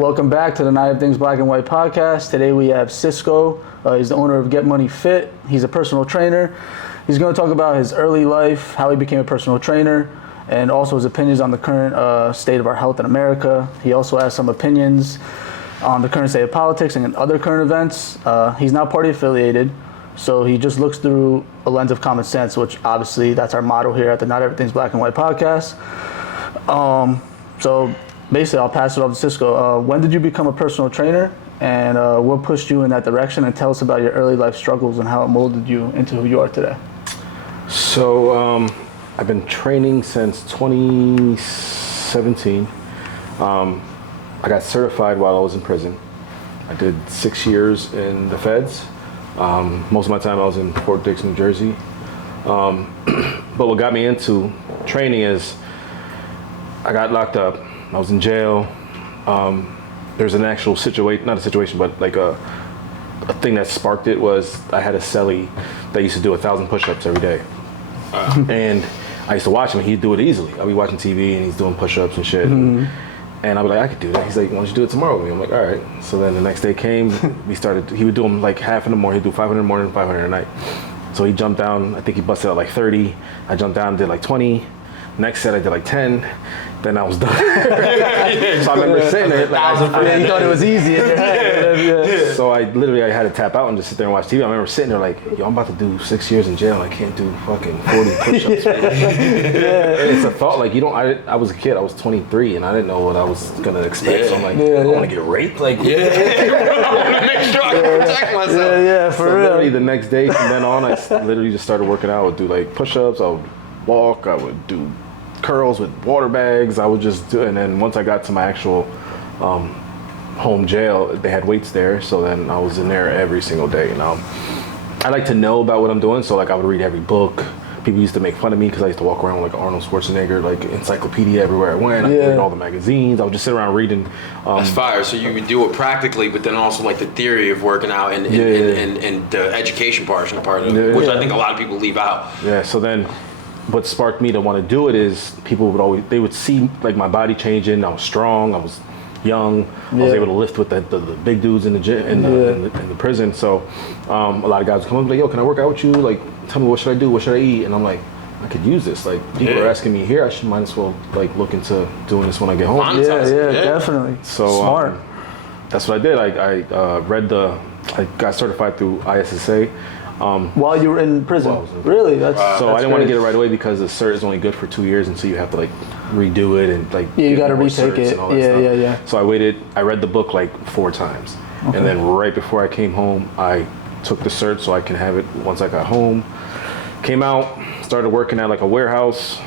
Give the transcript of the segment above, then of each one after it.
welcome back to the Night of Things Black and White podcast. Today we have Cisco. He's the owner of getmoneyfit. He's a personal trainer. He's going to talk about his early life, how he became a personal trainer, and also his opinions on the current state of our health in America. He also has some opinions on the current state of politics and other current events. He's not party affiliated, so he just looks through a lens of common sense, which obviously that's our motto here at the Not Everything's Black and White podcast. So basically, I'll pass it off to Cisco. When did you become a personal trainer, and what pushed you in that direction? And tell us about your early life struggles and how it molded you into who you are today. So I've been training since 2017. I got certified while I was in prison. I did 6 years in the feds. Most of my time I was in Fort Dix, New Jersey. But what got me into training is I got locked up. I was in jail. There's an actual situation, not a situation, but like a thing that sparked it was I had a cellie that used to do 1,000 push-ups every day. And I used to watch him, and he'd do it easily. I'd be watching TV and he's doing push-ups and shit. Mm-hmm. And I'd be like, I could do that. He's like, why don't you do it tomorrow with me? I'm like, all right. So then the next day came, he would do them like half in the morning. He'd do 500 in the morning and 500 at night. So he jumped down, I think he busted out like 30. I jumped down and did like 20. Next set I did like 10. Then I was done. So I remember sitting there. Like, you thought it was easy in your head. So I had to tap out and just sit there and watch TV. I remember sitting there like, yo, I'm about to do 6 years in jail and I can't do fucking 40 push-ups. It's a thought, like, I was a kid, I was 23 and I didn't know what I was gonna expect. So I'm like, I want to get raped? Like, I want to make sure I can protect myself. For real. Literally the next day from then on, I literally just started working out. I would do like push-ups, I would walk, I would do curls with water bags. I would just do, and then once I got to my actual home jail, they had weights there, so then I was in there every single day. And I like to know about what I'm doing, so like I would read every book. People used to make fun of me because I used to walk around with like Arnold Schwarzenegger, like encyclopedia everywhere I went. I read all the magazines. I would just sit around reading. That's fire. So you would do it practically, but then also like the theory of working out and the education part of it, which I think a lot of people leave out. Yeah. So then, what sparked me to want to do it is people would see like my body changing. I was strong. I was young. I was able to lift with the big dudes in the gym in the prison. So a lot of guys would come up and be like, yo, can I work out with you? Like, tell me what should I do? What should I eat? And I'm like, I could use this. Like, people are asking me here. I might as well like look into doing this when I get home. Yeah, definitely. So smart. That's what I did. I got certified through ISSA. While you were in prison? Really? So I didn't want to get it right away because the cert is only good for 2 years, and so you have to like redo it and like you got to retake it. Yeah. So I waited. I read the book like 4 times, and then right before I came home, I took the cert so I can have it once I got home. Came out, started working at like a warehouse,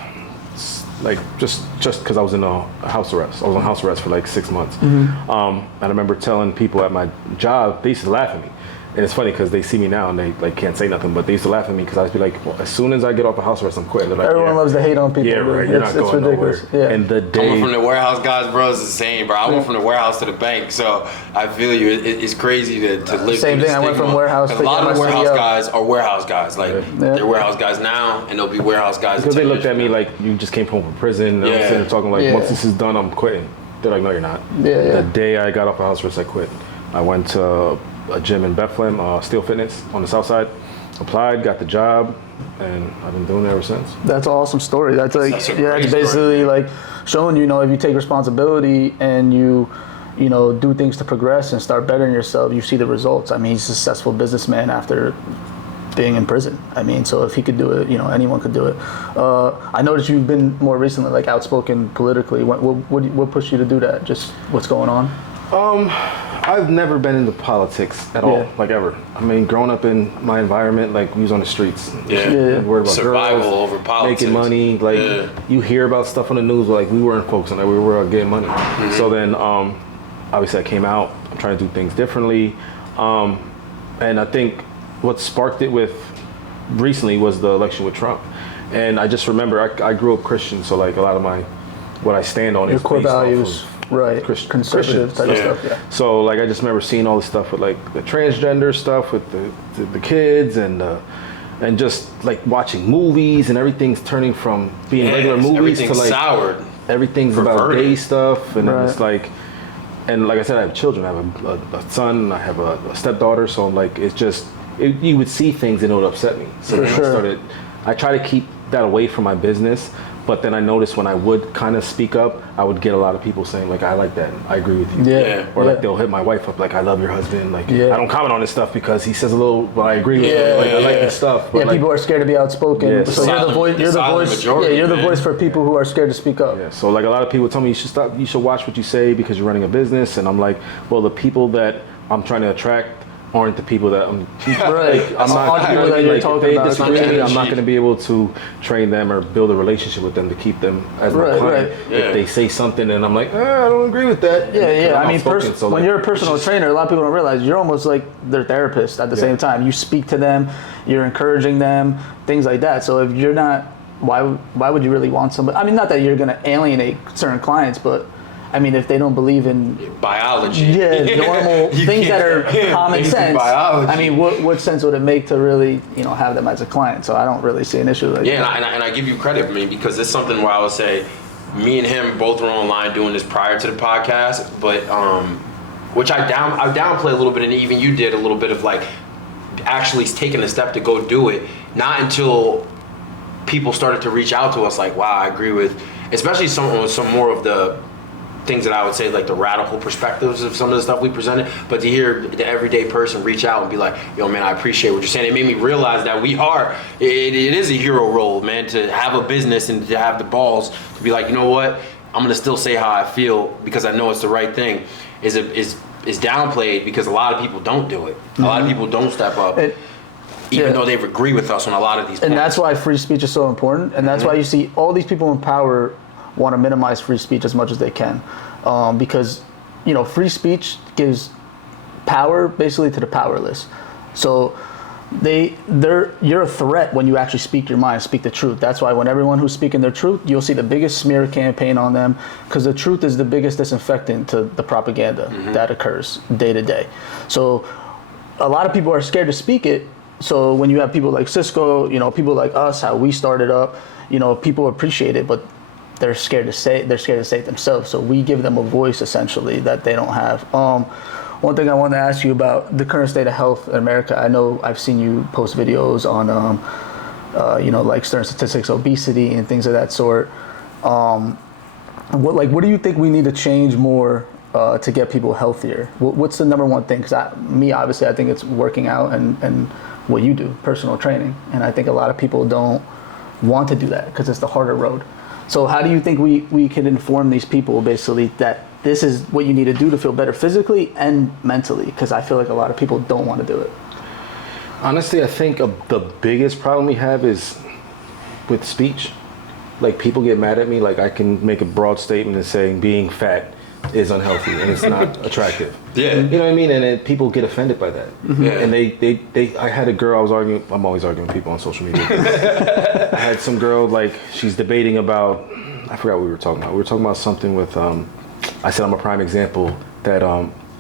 like just because I was in a house arrest. I was on house arrest for like 6 months. And I remember telling people at my job, they used to laugh at me. And it's funny because they see me now and they like can't say nothing, but they used to laugh at me because I'd be like, well, as soon as I get off of house arrest, I'm quitting. Like, everyone loves to hate on people. Yeah, right. You're not going nowhere. Yeah. And the day coming from the warehouse guys, bro, is insane, bro. I went from the warehouse to the bank, so I feel you. It's crazy to live. Same thing. I went from warehouse to a lot of warehouse guys are warehouse guys. Like they're warehouse guys now, and they'll be warehouse guys. Because they looked at me like you just came home from prison. And I'm sitting there talking like, once this is done, I'm quitting. They're like, no, you're not. The day I got off of house arrest, I quit. I went to a gym in Bethlehem, Steel Fitness on the south side. Applied, got the job, and I've been doing it ever since. That's an awesome story. That's like, it's basically like showing, you know, if you take responsibility and you do things to progress and start bettering yourself, you see the results. I mean, he's a successful businessman after being in prison. I mean, so if he could do it, you know, anyone could do it. I noticed you've been more recently like outspoken politically. What pushed you to do that? Just what's going on? I've never been into politics at all, like ever. I mean, growing up in my environment, like we was on the streets. Worried about survival girls, over politics, making money. Like you hear about stuff on the news, but like we weren't focusing on that. We were getting money. So then, obviously, I came out. I'm trying to do things differently, and I think what sparked it with recently was the election with Trump. And I just remember I grew up Christian, so like a lot of what I stand on your is core based values. Off of right, conservative type of stuff. Yeah. So like I just remember seeing all this stuff with like the transgender stuff with the kids and just like watching movies and everything's turning from being regular movies to like soured. Everything's about gay stuff and then it's like and like I said, I have children. I have a son. I have a stepdaughter. So I'm like, it's just you would see things and it would upset me. So then I try to keep that away from my business. But then I noticed when I would kind of speak up, I would get a lot of people saying like, I like that. I agree with you. Yeah. Or like they'll hit my wife up like, I love your husband. Like I don't comment on this stuff because he says a little, but I agree with him. Like I like this stuff. But people are scared to be outspoken. Yeah, so you're the voice. You're the voice. Majority, you're the voice for people who are scared to speak up. Yeah. So like a lot of people tell me you should stop. You should watch what you say because you're running a business. And I'm like, well, the people that I'm trying to attract aren't the people that I'm. Right. I'm not people that you're talking about. I'm not going to be able to train them or build a relationship with them to keep them as my client. If they say something and I'm like, I don't agree with that. Yeah. I mean, when you're a personal trainer, a lot of people don't realize you're almost like their therapist at the same time. You speak to them, you're encouraging them, things like that. So if you're not, why would you really want somebody? I mean, not that you're going to alienate certain clients, but I mean, if they don't believe in biology, normal things that are common sense. I mean, what sense would it make to really, have them as a client? So I don't really see an issue like that. Yeah, and I give you credit, because it's something where I would say, me and him both were online doing this prior to the podcast, but which I downplay a little bit, and even you did a little bit of like actually taking a step to go do it. Not until people started to reach out to us, like, wow, I agree with, especially some more of the things that I would say, like the radical perspectives of some of the stuff we presented, but to hear the everyday person reach out and be like, yo man, I appreciate what you're saying. It made me realize that it is a hero role, man, to have a business and to have the balls to be like, you know what, I'm gonna still say how I feel because I know it's the right thing, is downplayed because a lot of people don't do it. A lot of people don't step up. Even though they agree with us on a lot of these points. And that's why free speech is so important, and that's why you see all these people in power want to minimize free speech as much as they can, because free speech gives power basically to the powerless. So you're a threat when you actually speak your mind, speak the truth. That's why when everyone who's speaking their truth, you'll see the biggest smear campaign on them, because the truth is the biggest disinfectant to the propaganda that occurs day to day. So a lot of people are scared to speak it. So when you have people like Cisco, people like us, how we started up, people appreciate it, but they're scared to say it themselves. So we give them a voice essentially that they don't have. One thing I wanted to ask you about the current state of health in America. I know I've seen you post videos on, like certain statistics, obesity and things of that sort. What do you think we need to change more to get people healthier? What's the number one thing? Because obviously, I think it's working out and what you do, personal training. And I think a lot of people don't want to do that because it's the harder road. So how do you think we can inform these people basically that this is what you need to do to feel better physically and mentally? Because I feel like a lot of people don't want to do it. Honestly, I think the biggest problem we have is with speech. Like people get mad at me, like I can make a broad statement and saying being fat is unhealthy and it's not attractive. Yeah. You know what I mean? And people get offended by that. Mm-hmm. And I had a girl, I'm always arguing with people on social media. I had some girl, like, she's debating about, I forgot what we were talking about. We were talking about something with, I said I'm a prime example that,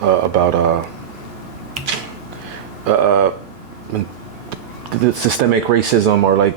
about the systemic racism, or like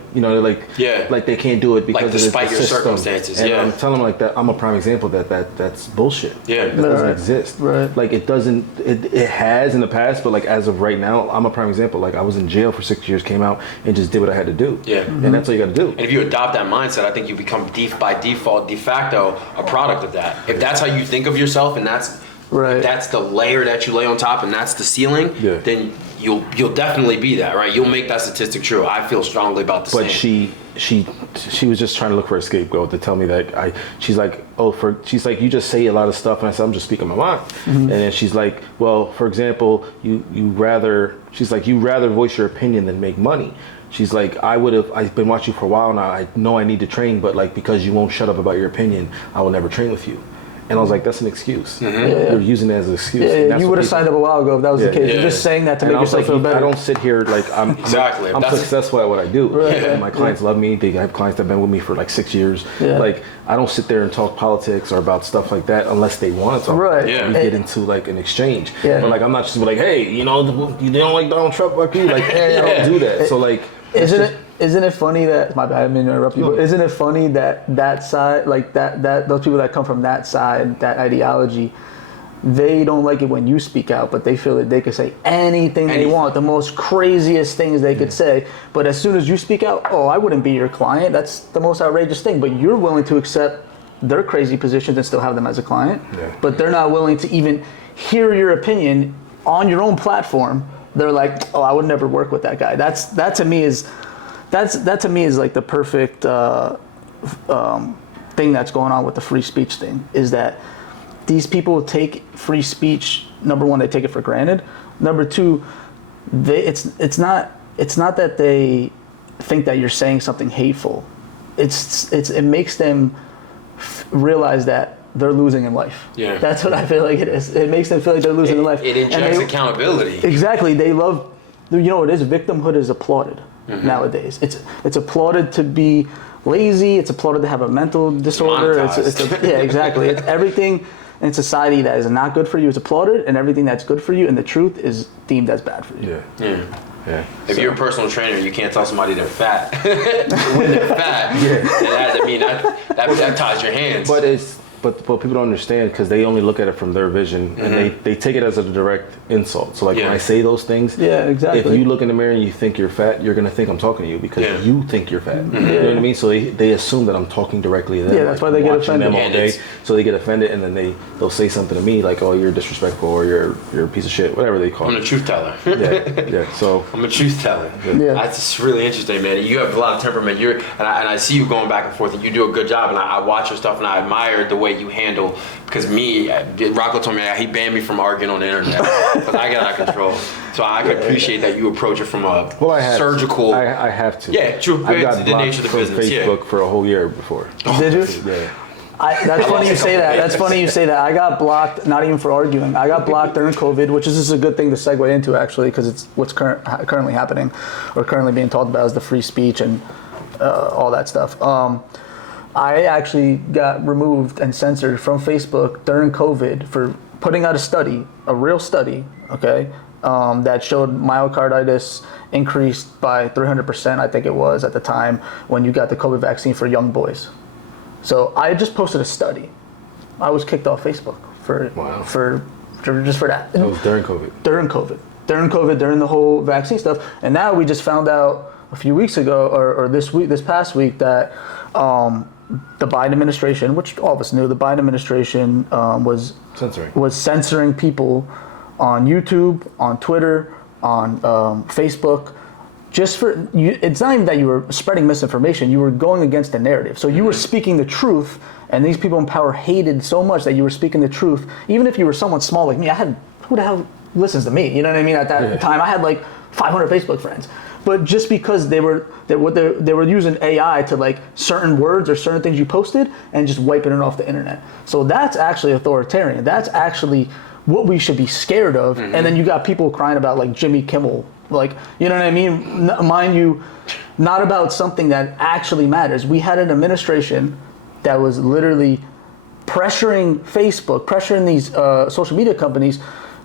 like they can't do it because like despite of your system. Circumstances. And I'm telling them like that. I'm a prime example that's bullshit. Yeah, that doesn't exist. Right. Like it doesn't. It has in the past, but like as of right now, I'm a prime example. Like I was in jail for 6 years, came out and just did what I had to do. Yeah, and that's what you got to do. And if you adopt that mindset, I think you become by default, de facto, a product of that. If that's how you think of yourself, and that's the layer that you lay on top, and that's the ceiling, then you'll definitely be that, right? You'll make that statistic true. I feel strongly about the same. But she was just trying to look for a scapegoat to tell me that she's like, you just say a lot of stuff, and I said, I'm just speaking my mind. Mm-hmm. And then she's like, well, for example, you rather voice your opinion than make money. She's like, I've been watching you for a while now. I know I need to train, but like, because you won't shut up about your opinion, I will never train with you. And I was like, that's an excuse. Mm-hmm. You're using it as an excuse. Yeah, you would have signed up a while ago if that was the case. You're just saying that to make yourself feel better. I don't sit here like I'm successful at what I do. Right. And my clients love me. I have clients that have been with me for like 6 years. Yeah. Like I don't sit there and talk politics or about stuff like that unless they want to talk. Right. Yeah. We get into like an exchange. Yeah. But like I'm not just like, hey, you don't like Donald Trump, like you. Like I don't do that. So like, Isn't it funny that, my bad, I didn't interrupt you, but isn't it funny that side, like that those people that come from that side, that ideology, they don't like it when you speak out, but they feel that they can say anything they want, the most craziest things they could say. But as soon as you speak out, oh, I wouldn't be your client. That's the most outrageous thing. But you're willing to accept their crazy positions and still have them as a client. Yeah. But they're not willing to even hear your opinion on your own platform. They're like, oh, I would never work with that guy. That to me is like the perfect thing that's going on with the free speech thing, is that these people take free speech. Number one, they take it for granted. Number two, it's not that they think that you're saying something hateful. It makes them realize that they're losing in life. Yeah, that's what I feel like it is. It makes them feel like they're losing in life. It injects accountability. Exactly. They love. You know what it is? Victimhood is applauded nowadays. It's applauded to be lazy. It's applauded to have a mental disorder. Yeah, exactly. It's everything in society that is not good for you is applauded, and everything that's good for you and the truth is deemed as bad for you. Yeah. If you're a personal trainer, you can't tell somebody they're fat. When they're fat, that ties your hands. But people don't understand, because they only look at it from their vision, and they take it as a direct insult. So like when I say those things, exactly. If you look in the mirror and you think you're fat, you're gonna think I'm talking to you because you think you're fat. You know what I mean? So they assume that I'm talking directly to them. Yeah, that's why they get offended. Them all day, so they get offended, and then they'll say something to me like, "Oh, you're disrespectful," or "You're a piece of shit," whatever they call me. I'm a truth teller. So I'm a truth teller. That's just really interesting, man. You have a lot of temperament. And I see you going back and forth, and you do a good job. And I watch your stuff, and I admire the way you handle. Because Rocco told me he banned me from arguing on the internet because I get out of control. So I can appreciate that you approach it from a surgical. I have to. Yeah, true. I got the nature of the business. Facebook for a whole year before. Did you? Yeah. That's funny you say that. That's funny you say that. I got blocked, not even for arguing. I got blocked during COVID, which is a good thing to segue into, actually, because it's what's currently happening, or currently being talked about, is the free speech and all that stuff. I actually got removed and censored from Facebook during COVID for putting out a real study, okay, that showed myocarditis increased by 300%, I think it was at the time, when you got the COVID vaccine for young boys. So I just posted a study. I was kicked off Facebook for that. That was during COVID. During the whole vaccine stuff. And now we just found out a few weeks ago, or this past week, that the Biden administration, which all of us knew, the Biden administration was censoring people on YouTube, on Twitter, on Facebook. Just for you, it's not even that you were spreading misinformation. You were going against the narrative. So you were speaking the truth, and these people in power hated so much that you were speaking the truth. Even if you were someone small like me, who the hell listens to me? You know what I mean? At that time, I had like 500 Facebook friends. But just because they were using AI to like certain words or certain things you posted and just wiping it off the internet. So that's actually authoritarian. That's actually what we should be scared of. And then you got people crying about like Jimmy Kimmel, like, you know what I mean? Mind you, not about something that actually matters. We had an administration that was literally pressuring Facebook, pressuring these social media companies,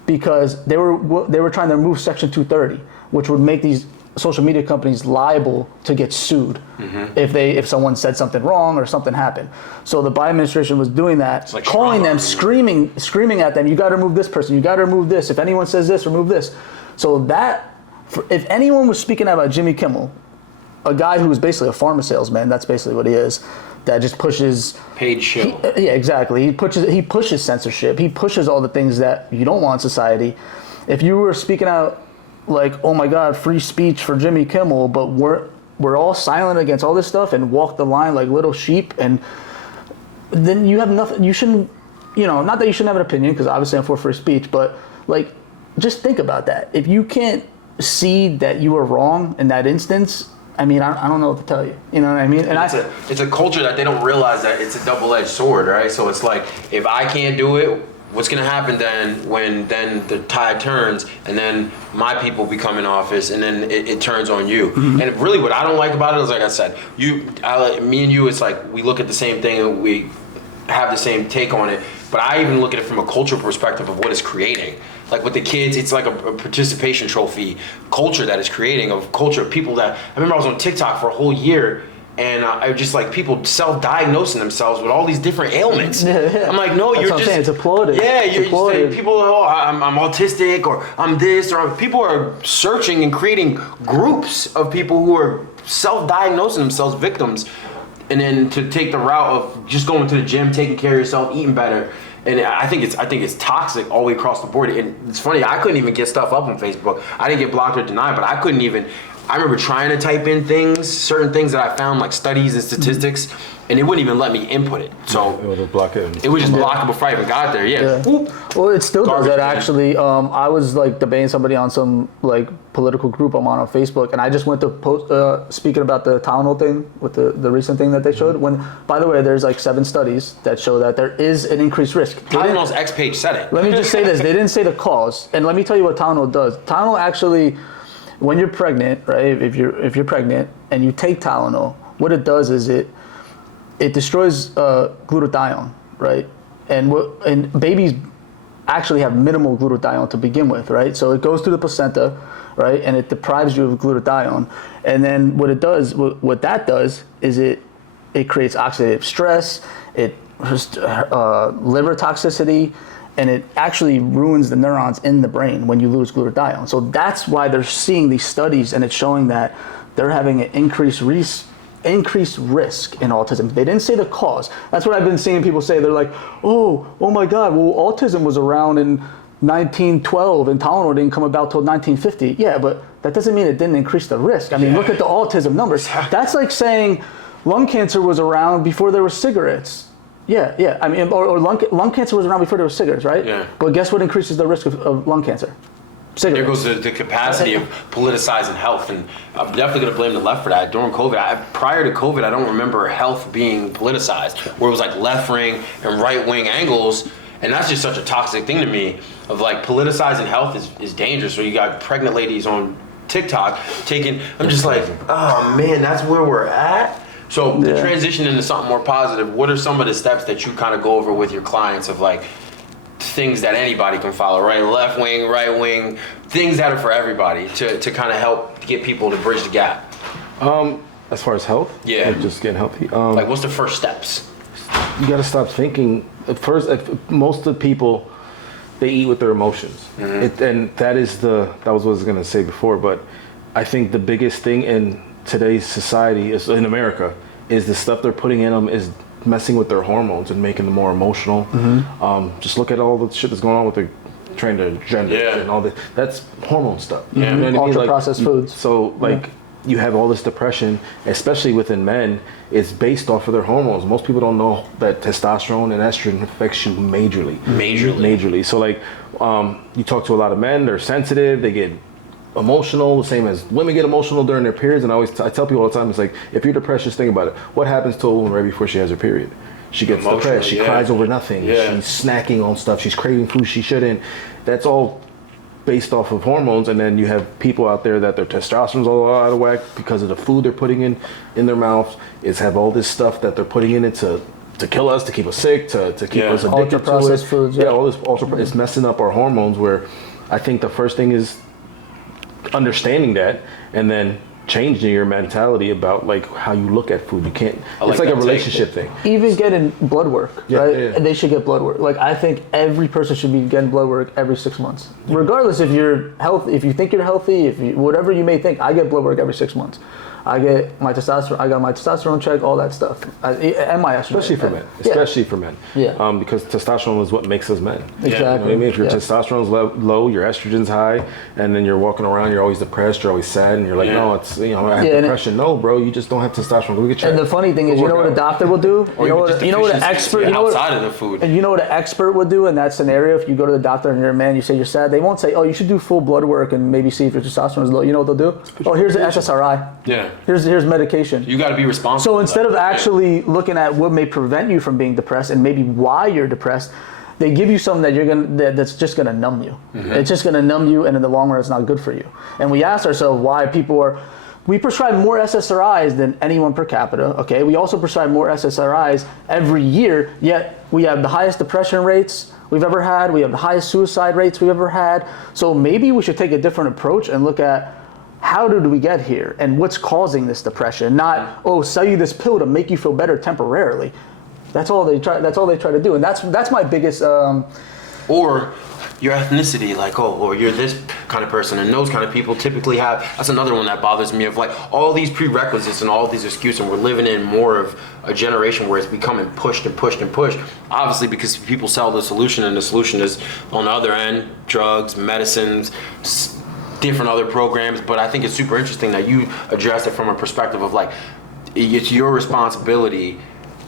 because they were trying to remove Section 230, which would make these social media companies liable to get sued if someone said something wrong or something happened. So the Biden administration was doing that, like calling them, screaming at them, you got to remove this person, you got to remove this. If anyone says this, remove this. So if anyone was speaking about Jimmy Kimmel, a guy who was basically a pharma salesman, that's basically what he is, that just pushes paid show. Yeah, exactly. He pushes censorship. He pushes all the things that you don't want in society. If you were speaking out like, oh my God, free speech for Jimmy Kimmel, but we're all silent against all this stuff and walk the line like little sheep, and then you have nothing. You shouldn't, not that you shouldn't have an opinion, because obviously I'm for free speech, but like, just think about that. If you can't see that you were wrong in that instance, I mean, I don't know what to tell you. You know what I mean? And it's a culture that they don't realize that it's a double-edged sword, right? So it's like, if I can't do it, what's going to happen then when the tide turns and then my people become in office and then it turns on you? And really what I don't like about it is, like I said, me and you, it's like we look at the same thing and we have the same take on it, but I even look at it from a cultural perspective of what it's creating. Like with the kids, it's like a participation trophy culture that is creating, of culture of people that, I remember I was on TikTok for a whole year And I just like people self-diagnosing themselves with all these different ailments. Yeah. I'm like, no, That's you're what I'm just saying. It's applauded. Yeah, It's you're applauded. just people. Oh, I'm autistic, or I'm this, or people are searching and creating groups of people who are self-diagnosing themselves victims, and then to take the route of just going to the gym, taking care of yourself, eating better. And I think it's toxic all the way across the board. And it's funny, I couldn't even get stuff up on Facebook. I didn't get blocked or denied, but I couldn't even. I remember trying to type in certain things that I found, like studies and statistics, and it wouldn't even let me input it. So It would block it. it would just block it before I even got there. Yeah. Well, it still does Garbage that can. actually. I was like debating somebody on some like political group I'm on Facebook, and I just went to post speaking about the Tylenol thing with the recent thing that they showed. When, by the way, there's like 7 studies that show that there is an increased risk. Tylenol's X page said it. Let me just say this: they didn't say the cause, and let me tell you what Tylenol does. Tylenol actually, when you're pregnant, right? If you're pregnant and you take Tylenol, what it does is it destroys glutathione, right? And babies actually have minimal glutathione to begin with, right? So it goes through the placenta, right? And it deprives you of glutathione. And then what that does is it creates oxidative stress, it liver toxicity, and it actually ruins the neurons in the brain when you lose glutathione. So that's why they're seeing these studies, and it's showing that they're having an increased risk in autism. They didn't say the cause. That's what I've been seeing people say. They're like, oh my God, well, autism was around in 1912 and Tylenol didn't come about till 1950. Yeah, but that doesn't mean it didn't increase the risk. I mean, look at the autism numbers. That's like saying lung cancer was around before there were cigarettes. Yeah. I mean, or lung cancer was around before there were cigarettes, right? Yeah. But guess what increases the risk of lung cancer? There Cigarettes. goes the capacity of politicizing health, and I'm definitely going to blame the left for that. During COVID, prior to COVID, I don't remember health being politicized, where it was like left-wing and right-wing angles, and that's just such a toxic thing to me, of like politicizing health is dangerous. So you got pregnant ladies on TikTok I'm just like, oh man, that's where we're at? So to transition into something more positive, what are some of the steps that you kind of go over with your clients of like, things that anybody can follow, right? Left wing, right wing, things that are for everybody to kind of help get people to bridge the gap. As far as health, Yeah. like just getting healthy. Like, what's the first steps? You got to stop thinking. At first, most of the people, they eat with their emotions, and that was what I was going to say before. But I think the biggest thing in today's society, in America, is the stuff they're putting in them is messing with their hormones and making them more emotional. Just look at all the shit that's going on with the transgender and all that. That's hormone stuff. You know what I mean? Ultra Like, processed foods. So like you have all this depression, especially within men, it's based off of their hormones. Most people don't know that testosterone and estrogen affects you majorly. So like you talk to a lot of men, they're sensitive, they get emotional, the same as women get emotional during their periods. And I tell people all the time, it's like, if you're depressed, just think about it. What happens to a woman right before she has her period? She gets depressed. She cries over nothing. She's snacking on stuff. She's craving food she shouldn't. That's all based off of hormones. And then you have people out there that their testosterone's all out of whack because of the food they're putting in their mouth. Have all this stuff that they're putting in it to kill us, to keep us sick, to keep us addicted to it. Ultra-processed foods. All this it's messing up our hormones, where I think the first thing is understanding that, and then changing your mentality about like how you look at food. You can't. It's like a relationship thing. Even getting blood work, right? Yeah. They should get blood work. Like, I think every person should be getting blood work every 6 months, regardless if you're healthy. If you think you're healthy, whatever you may think, I get blood work every 6 months. I get my testosterone. I got my testosterone check, all that stuff, and my estrogen. Especially for men. Yeah. Because testosterone is what makes us men. Exactly. You know what I mean? If your testosterone's low, your estrogen's high, and then you're walking around, you're always depressed, you're always sad, and you're like, no, it's I have depression. No, bro, you just don't have testosterone. Go get checked. And the funny thing is, you know what a doctor will do? You know what an expert? outside of the food. And you know what an expert would do in that scenario? If you go to the doctor and you're a man, you say you're sad, they won't say, oh, you should do full blood work and maybe see if your testosterone is low. You know what they'll do? Oh, here's an SSRI. Yeah. Here's medication. You got to be responsible. So instead of actually looking at what may prevent you from being depressed and maybe why you're depressed, they give you something that's just gonna numb you. It's just gonna numb you, and in the long run, it's not good for you. And we ask ourselves why we prescribe more SSRIs than anyone per capita. Okay, we also prescribe more SSRIs every year. Yet we have the highest depression rates we've ever had. We have the highest suicide rates we've ever had. So maybe we should take a different approach and look at how did we get here and what's causing this depression? Not, oh, sell you this pill to make you feel better temporarily. That's all they try to do. And that's my biggest or your ethnicity, like, oh, or you're this kind of person, and those kind of people typically have, that's another one that bothers me, of like all these prerequisites and all these excuses, and we're living in more of a generation where it's becoming pushed and pushed and pushed, obviously because people sell the solution, and the solution is on the other end, drugs, medicines, different other programs. But I think it's super interesting that you address it from a perspective of like, it's your responsibility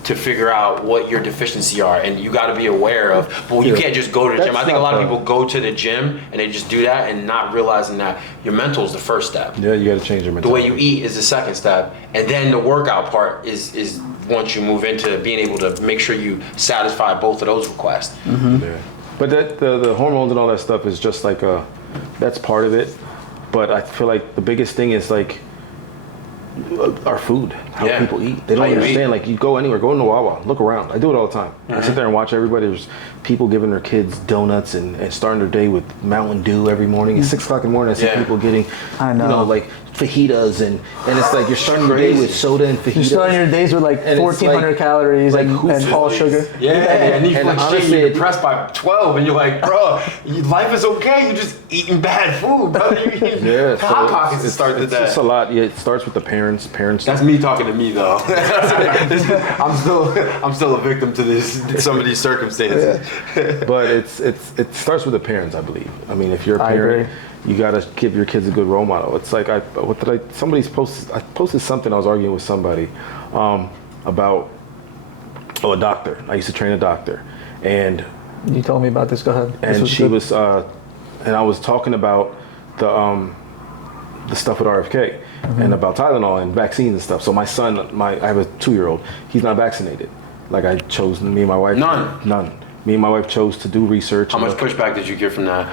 to figure out what your deficiency are, and you got to be aware of. Well, you can't just go to the gym. I think a lot of people go to the gym and they just do that and not realizing that your mental is the first step. Yeah, you got to change your mental. The way you eat is the second step, and then the workout part is once you move into being able to make sure you satisfy both of those requests. Mm-hmm. Yeah, but that the hormones and all that stuff is just like that's part of it. But I feel like the biggest thing is like our food, how people eat. They don't understand. Like, you go anywhere, go into Wawa, look around. I do it all the time. I sit there and watch everybody. There's people giving their kids donuts and starting their day with Mountain Dew every morning. At 6 o'clock in the morning, I see people getting, like fajitas, and it's like you're starting your day with soda and fajitas. You're starting your days with like 1,400 calories and all sugar. And honestly, you're depressed by 12, and you're like, bro, life is okay. You're just eating bad food, brother. You hot pockets to start the day. It's a lot. Yeah, it starts with the parents. That's me talking to me, though. I'm still a victim to some of these circumstances. But it starts with the parents, I believe. I mean, if you're a parent, you gotta give your kids a good role model. It's like I posted something. I was arguing with somebody about a doctor. I used to train a doctor, and you told me about this. Go ahead. And she was, and I was talking about the stuff with RFK and about Tylenol and vaccines and stuff. So my son, I have a 2-year-old. He's not vaccinated. Like, I chose, me and my wife. None. Me and my wife chose to do research. How much pushback did you get from that?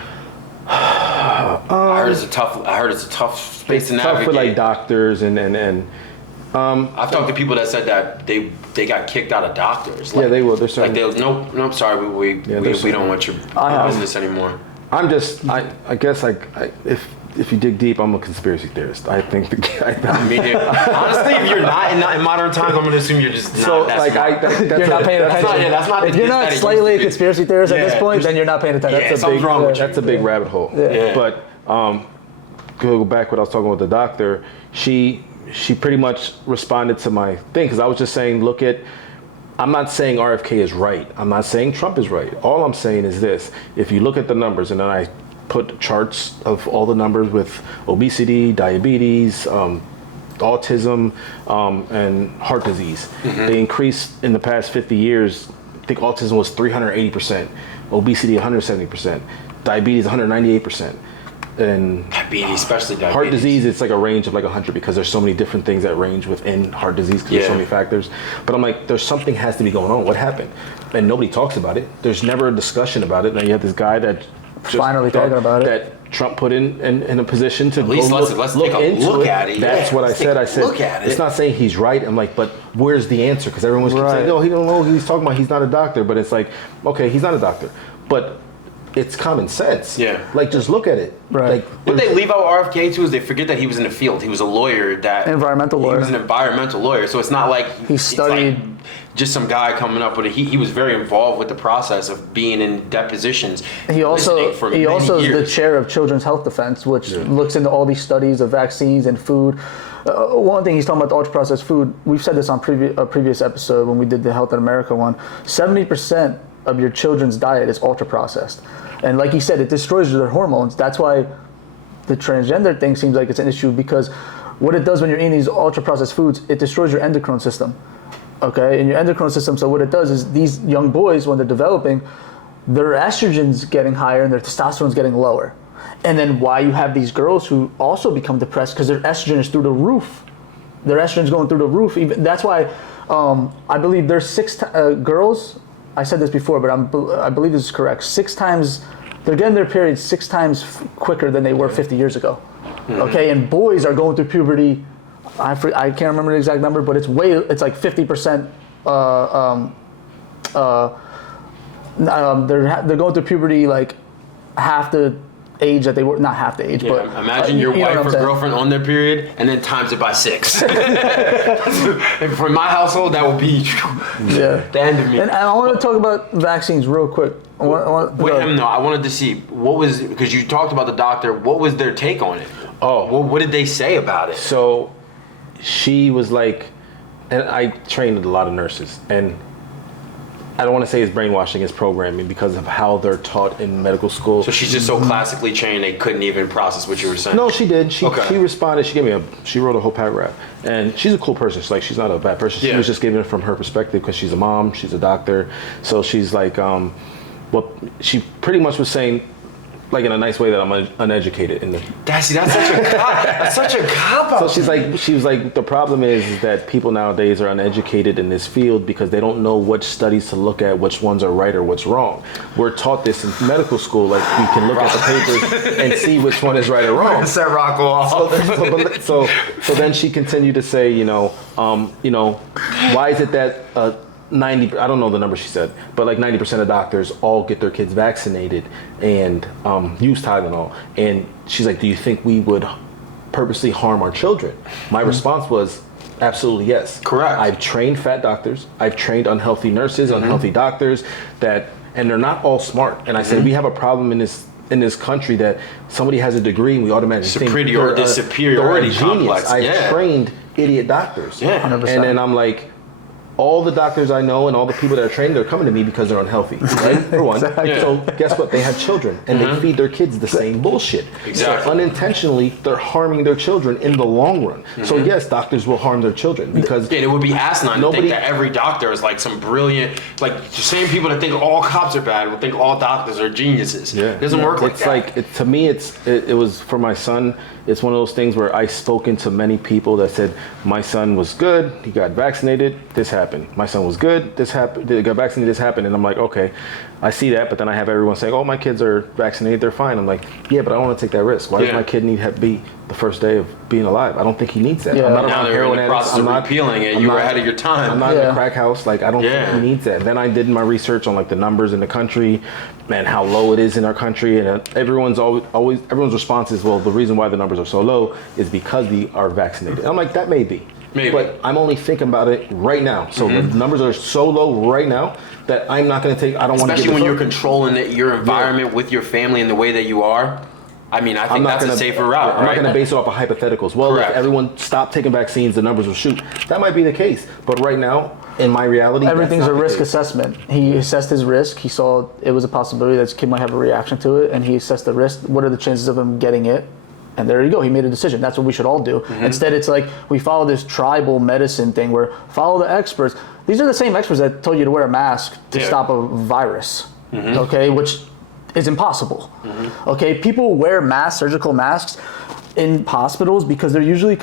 I heard it's a tough space to navigate. Tough with like doctors and I've talked to people that said that they got kicked out of doctors. Like, they will. They're certain. Like, nope, sorry, we don't want your business anymore. I'm just, I guess if you dig deep, I'm a conspiracy theorist. I think honestly, if you're not in modern times, I'm gonna assume you're just not you're not paying attention. If you're not slightly a conspiracy theorist at this point, then you're not paying attention. Something's wrong with you. That's a big rabbit hole. Yeah. But go back what I was talking with the doctor. She pretty much responded to my thing, because I was just saying, I'm not saying RFK is right. I'm not saying Trump is right. All I'm saying is this: if you look at the numbers, and then I put charts of all the numbers with obesity, diabetes, autism, and heart disease. Mm-hmm. They increased in the past 50 years. I think autism was 380%, obesity 170%, diabetes 198%. And diabetes, especially diabetes. Heart disease, it's like a range of like 100, because there's so many different things that range within heart disease, because there's so many factors. But I'm like, there's something has to be going on. What happened? And nobody talks about it. There's never a discussion about it. Now you have this guy that finally talking about it, that Trump put in a position to at least let's take a look at it. That's what I said. I said, look at it. It's not saying he's right. I'm like, but where's the answer? Because everyone's saying, no, he don't know what he's talking about. He's not a doctor. But it's like, okay, he's not a doctor, but it's common sense. Yeah. Like, just look at it. Right. Like, what they leave out RFK too is they forget that he was in the field. He was a lawyer. Environmental lawyer. He was an environmental lawyer. So it's not like he studied. Like just some guy coming up with it. He was very involved with the process of being in depositions. He also is the chair of Children's Health Defense, which looks into all these studies of vaccines and food. One thing he's talking about, the ultra processed food. We've said this on a previous episode when we did the Health in America one. 70% of your children's diet is ultra processed, and like he said, it destroys their hormones. That's why the transgender thing seems like it's an issue, because what it does when you're eating these ultra processed foods, it destroys your endocrine system. Okay, in your endocrine system. So what it does is these young boys, when they're developing, their estrogen's getting higher and their testosterone's getting lower. And then why you have these girls who also become depressed, because their estrogen is through the roof. Their estrogen's going through the roof. Even that's why I believe there's girls. I said this before, but I believe this is correct. 6 times they're getting their period 6 times quicker than they were 50 years ago. Mm-hmm. Okay, and boys are going through puberty. I can't remember the exact number, but it's like 50%. They're going through puberty like half the age that they were, not half the age, Yeah, but imagine your you know wife what or I'm saying? girlfriend on their period and then times it by 6. And for my household, that would be the end of me. And I want to talk about vaccines real quick. With him, though, I wanted to see what was, because you talked about the doctor, what was their take on it? Oh. What did they say about it? So she was like, and I trained a lot of nurses, and I don't want to say it's brainwashing, it's programming because of how they're taught in medical school. So she's just so classically trained they couldn't even process what you were saying? No, she did. She responded. She wrote a whole paragraph, and she's a cool person. She's not a bad person. She was just giving it from her perspective because she's a mom, she's a doctor. So she's like, well, she pretty much was saying, like in a nice way, that I'm uneducated in the. That's such a cop. That's such a cop out. So she was like, the problem is that people nowadays are uneducated in this field because they don't know which studies to look at, which ones are right or what's wrong. We're taught this in medical school, like we can look at the papers and see which one is right or wrong. Set Rocco off. So then she continued to say, why is it that 90, I don't know the number she said, but like 90% of doctors all get their kids vaccinated and use Tylenol. And she's like, do you think we would purposely harm our children? My response was, absolutely yes. Correct. I've trained fat doctors. I've trained unhealthy nurses, unhealthy doctors, and they're not all smart. And I said, we have a problem in this country that somebody has a degree and we automatically think superiority complex. I've trained idiot doctors. Yeah. 100%. And then I'm like, all the doctors I know and all the people that are trained, they're coming to me because they're unhealthy, right? For one. Exactly. So guess what? They have children and they feed their kids the same bullshit. Exactly. So unintentionally, they're harming their children in the long run. So yes, doctors will harm their children because it would be asinine to think that every doctor is like some brilliant, like the same people that think all cops are bad will think all doctors are geniuses. Yeah. It doesn't work like that. To me, it was for my son. It's one of those things where I've spoken to many people that said, my son was good, he got vaccinated, this happened. My son was good, this happened, they got vaccinated, this happened. And I'm like, okay, I see that, but then I have everyone saying, oh, my kids are vaccinated, they're fine. I'm like, yeah, but I don't want to take that risk. Why does my kid need to be the first day of being alive? I don't think he needs that. Yeah. I'm not Now around they're heroin in the process of repealing it. You were ahead of your time. I'm not in a crack house. Like, I don't think he needs that. Then I did my research on like the numbers in the country and how low it is in our country. And everyone's response is, well, the reason why the numbers are so low is because we are vaccinated. And I'm like, that may be. Maybe. But I'm only thinking about it right now. So the numbers are so low right now that I'm not going to take, I don't want to Especially when you're controlling your environment with your family and the way that you are. I mean, I think that's a safer route, I'm not going to base it off of hypotheticals. Well, if everyone stopped taking vaccines, the numbers will shoot. That might be the case. But right now, in my reality, everything's a risk assessment. He assessed his risk. He saw it was a possibility that his kid might have a reaction to it, and he assessed the risk. What are the chances of him getting it? And there you go. He made a decision. That's what we should all do. Instead, it's like we follow this tribal medicine thing where follow the experts. These are the same experts that told you to wear a mask to stop a virus, okay, which is impossible. Okay, people wear masks, surgical masks, in hospitals because they're usually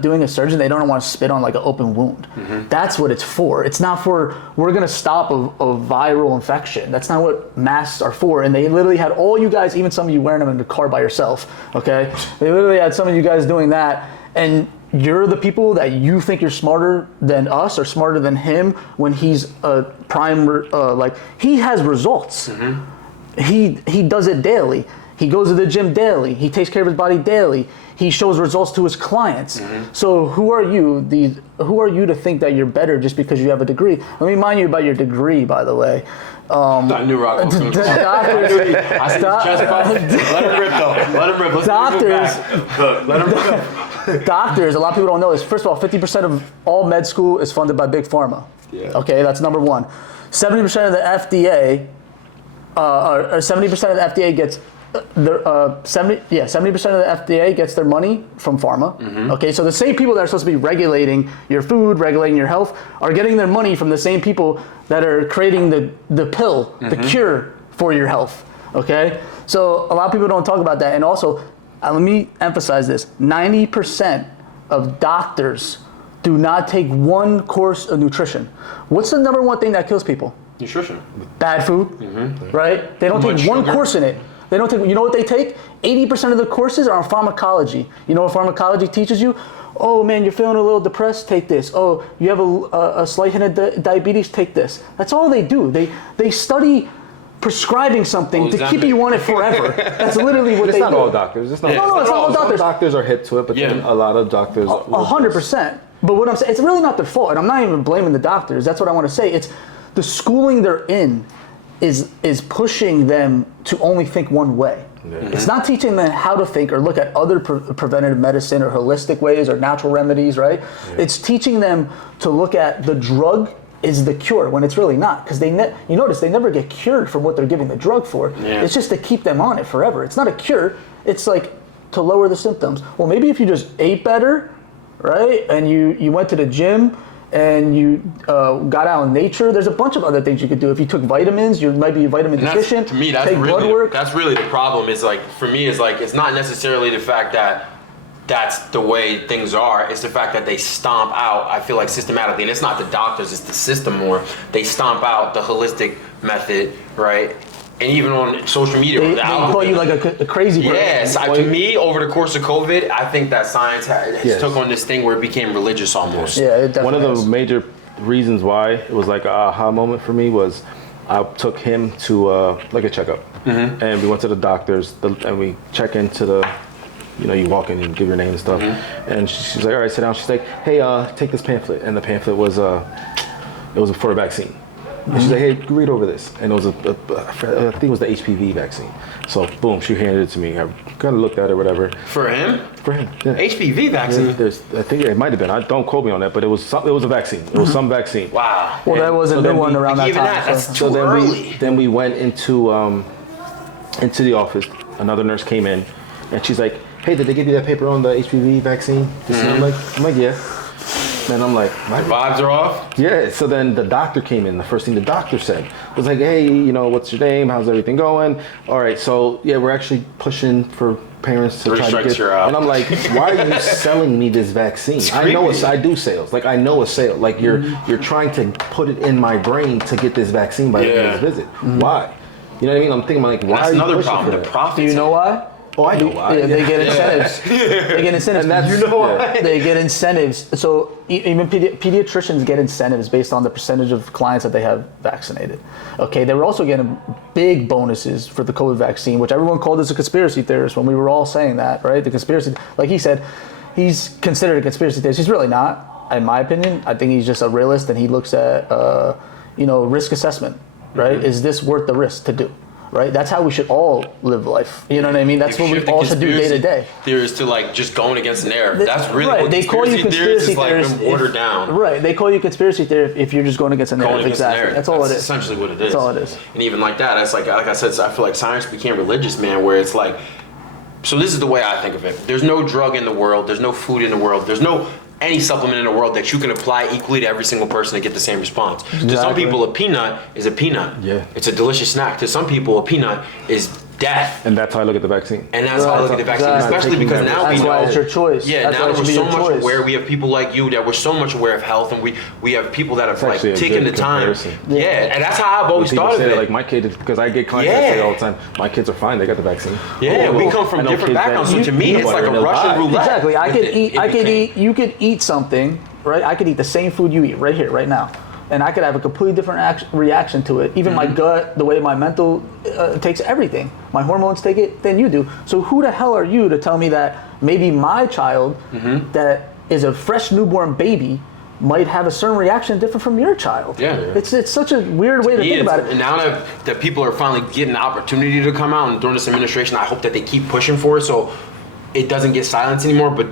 doing a surgery. They don't want to spit on like an open wound. That's what it's for. It's not for we're going to stop a viral infection. That's not what masks are for. And they literally had all you guys, even some of you wearing them in the car by yourself. Okay, they literally had some of you guys doing that, and you're the people that you think you're smarter than us or smarter than him when he's a prime. Like he has results. He does it daily. He goes to the gym daily. He takes care of his body daily. He shows results to his clients. So who are you? Who are you to think that you're better just because you have a degree? Let me remind you about your degree, by the way. I knew Rocco was going to I see his chest pump. Let him rip, though. Let him rip. Let him rip. Doctors, a lot of people don't know this. First of all, 50% of all med school is funded by Big Pharma. Okay, that's number one. 70% of the FDA, or 70% of the FDA gets 70% of the FDA gets their money from pharma. Okay, so the same people that are supposed to be regulating your food, regulating your health, are getting their money from the same people that are creating the pill, the cure for your health. Okay, so a lot of people don't talk about that. And also, let me emphasize this: 90% of doctors do not take one course of nutrition. What's the number one thing that kills people? Nutrition. Bad food, right? They don't take one course in it. They don't take, you know what they take? 80% of the courses are on pharmacology. You know what pharmacology teaches you? Oh man, you're feeling a little depressed, take this. Oh, you have a slight hint of diabetes, take this. That's all they do. They study prescribing something to keep you on it forever. That's literally what It's they not do. all doctors. It's not No, it's not all doctors. Some doctors are hip to it, but then a lot of doctors. 100%. But what I'm saying, it's really not their fault, and I'm not even blaming the doctors. That's what I want to say. It's the schooling they're in is pushing them to only think one way. Yeah. It's not teaching them how to think or look at other preventative medicine or holistic ways or natural remedies, right? Yeah. It's teaching them to look at the drug is the cure when it's really not, because you notice they never get cured from what they're giving the drug for. Yeah. It's just to keep them on it forever. It's not a cure. It's like to lower the symptoms. Well, maybe if you just ate better, right, and you went to the gym and you got out in nature, there's a bunch of other things you could do. If you took vitamins, you might be vitamin deficient. To me, that's take blood work. That's really the problem. Is like, for me, is like, it's not necessarily the fact that that's the way things are. It's the fact that they stomp out, I feel like, systematically, and it's not the doctors, it's the system more. They stomp out the holistic method, right? And even on social media, they call you like a crazy person. Yes, to me, over the course of COVID, I think that science has took on this thing where it became religious almost. Yeah, it definitely One of the is. major reasons why it was like an aha moment for me was I took him to like a checkup, and we went to the doctors, and we check into the, you walk in and give your name and stuff, and she's like, all right, sit down. She's like, hey, take this pamphlet, and the pamphlet was it was for a vaccine. And she's like, hey, read over this. And it was I think it was the HPV vaccine. So boom, she handed it to me. I kind of looked at it, whatever. For him? For him, yeah. HPV vaccine? I think it might have been. Don't quote me on that, but it was a vaccine. It was some vaccine. Wow. Well, that wasn't the one around that time. That's too early. Then we went into the office. Another nurse came in, and she's like, hey, did they give you that paper on the HPV vaccine? I'm like, yeah. And I'm like, my vibes are off? Yeah, so then the doctor came in. The first thing the doctor said was like, hey, what's your name? How's everything going? All right, so yeah, we're actually pushing for parents to try to get. And I'm like, why are you selling me this vaccine? I know I do sales. Like, I know a sale. Like, you're trying to put it in my brain to get this vaccine by the end of this visit. Why? You know what I mean? I'm thinking, like, why? That's are you another pushing problem. for The that? profits. Do you know why? Oh, I know why. Yeah, they get incentives. They get incentives. And that's, why? They get incentives. So even pediatricians get incentives based on the percentage of clients that they have vaccinated. Okay, they were also getting big bonuses for the COVID vaccine, which everyone called as a conspiracy theorist when we were all saying that, right? The conspiracy, like he said, he's considered a conspiracy theorist. He's really not, in my opinion. I think he's just a realist, and he looks at, risk assessment, right? Is this worth the risk to do? Right, that's how we should all live life. You know what I mean? That's what we all should do day to day. Theories to like just going against the narrative. That's really right. what They call you conspiracy theorists. Like been watered down. Right. They call you conspiracy theorist if you're just going against the narrative. Exactly. That's all it is. Essentially what it is. That's all it is. And even like that, it's like I said, I feel like science became religious, man. Where it's like, so this is the way I think of it. There's no drug in the world. There's no food in the world. There's no any supplement in the world that you can apply equally to every single person to get the same response. Exactly. To some people, a peanut is a peanut. Yeah. It's a delicious snack. To some people, a peanut is death. And that's how I look at the vaccine. And that's how I look at the vaccine, especially because now we know. That's why it's your choice. Yeah, now we're so much aware. We have people like you that we're so much aware of health, and we have people that have like taken the time. Yeah, and that's how I've always thought of it. Like my kid, because I get clients that say all the time, my kids are fine. They got the vaccine. Yeah, we come from different backgrounds. So to me, it's like a Russian roulette. Exactly. I could eat. You could eat something, right? I could eat the same food you eat right here, right now. And I could have a completely different reaction to it. Even my gut, the way my mental takes everything. My hormones take it than you do. So who the hell are you to tell me that maybe my child that is a fresh newborn baby might have a certain reaction different from your child? Yeah. It's such a weird way to think about it. And now that people are finally getting the opportunity to come out, and during this administration, I hope that they keep pushing for it so it doesn't get silenced anymore. But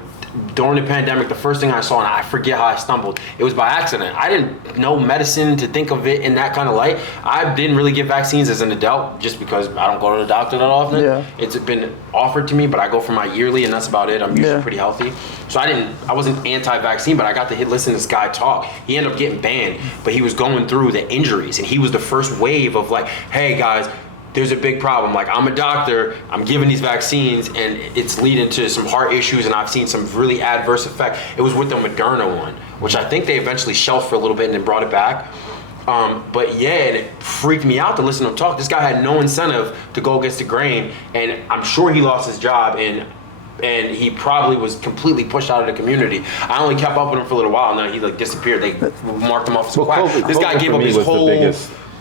during the pandemic, the first thing I saw, and I forget how I stumbled, it was by accident. I didn't know medicine to think of it in that kind of light. I didn't really get vaccines as an adult just because I don't go to the doctor that often. Yeah. It's been offered to me, but I go for my yearly, and that's about it. I'm usually pretty healthy. So I wasn't anti-vaccine, but I got to listen to this guy talk. He ended up getting banned, but he was going through the injuries, and he was the first wave of like, hey guys, there's a big problem. Like, I'm a doctor, I'm giving these vaccines, and it's leading to some heart issues, and I've seen some really adverse effect. It was with the Moderna one, which I think they eventually shelved for a little bit and then brought it back. But yeah, and it freaked me out to listen to him talk. This guy had no incentive to go against the grain, and I'm sure he lost his job, and he probably was completely pushed out of the community. I only kept up with him for a little while, and then he like disappeared. They marked him off as quiet. This guy gave up his whole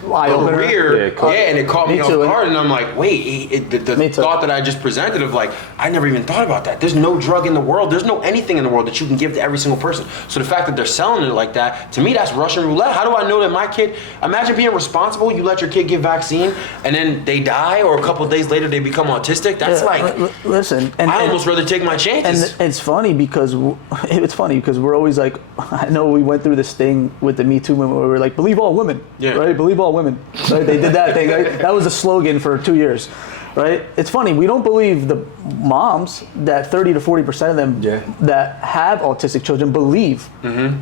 career. Yeah, and it caught me off too. guard, and I'm like, wait, the thought that I just presented of like, I never even thought about that. There's no drug in the world. There's no anything in the world that you can give to every single person. So the fact that they're selling it like that, to me, that's Russian roulette. How do I know that my kid? Imagine being responsible. You let your kid get vaccine, and then they die, or a couple of days later they become autistic. That's listen. And, I almost rather take my chances. And it's funny because we're always like, I know we went through this thing with the Me Too movement where we were like, believe all women, right? Believe all women. Right? They did that thing. Right? That was a slogan for 2 years, right? It's funny. We don't believe the moms that 30 to 40% of them that have autistic children believe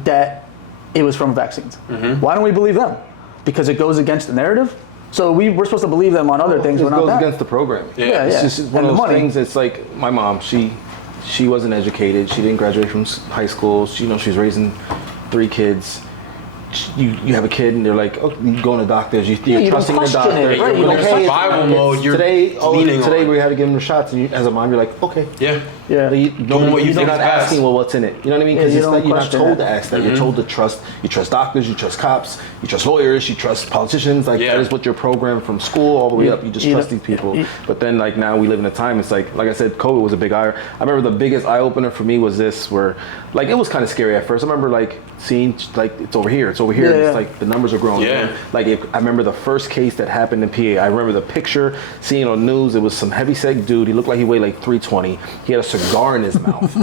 that it was from vaccines. Why don't we believe them? Because it goes against the narrative. So we're supposed to believe them on other things. It goes against the program. It's just one of those things. It's like my mom. She wasn't educated. She didn't graduate from high school. She's raising 3 kids. You have a kid and they're like, oh, you go to doctors. You're trusting the doctor. Right? You're in survival mode. You're today we had to give them the shots, and as a mom, you're like, okay, yeah. You're not asking, well, what's in it? You know what I mean? Because you're not told to ask that. You're told to trust. You trust doctors. You trust cops. You trust lawyers. You trust politicians. Like that is what you're programmed from school all the way up. You just trust these people. But then like now we live in a time. It's like I said, COVID was a big eye. I remember the biggest eye opener for me was this, where like it was kind of scary at first. I remember like seeing like it's over here. And it's like the numbers are growing. Like I remember the first case that happened in PA. I remember the picture, seeing on news. It was some heavyset dude. He looked like he weighed like 320. He had a cigar in his mouth,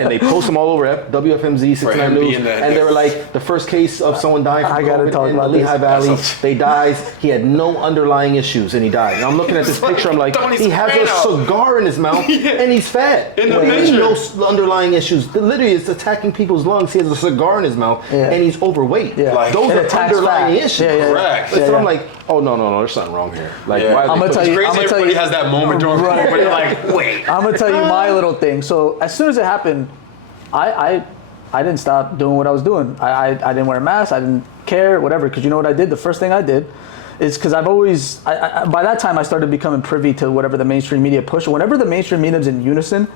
and they post him all over WFMZ, 69 News, and they were like, the first case of someone dying from COVID in the Lehigh Valley. They died. He had no underlying issues, and he died. And I'm looking at this picture. I'm like, he has a cigar in his mouth, and he's fat. No underlying issues. Literally, it's attacking people's lungs. He has a cigar in his mouth, and he's overweight. Like those are underlying issues. Correct. So I'm like, oh no, there's something wrong here. Like, why I'm gonna tell you, everybody has that moment during COVID. You're like, wait. I'm gonna tell you my little thing. So as soon as it happened, I didn't stop doing what I was doing. I didn't wear a mask. I didn't care, whatever. Because you know what I did? The first thing I did is because I've always, by that time I started becoming privy to whatever the mainstream media push. Whenever the mainstream media's in unison,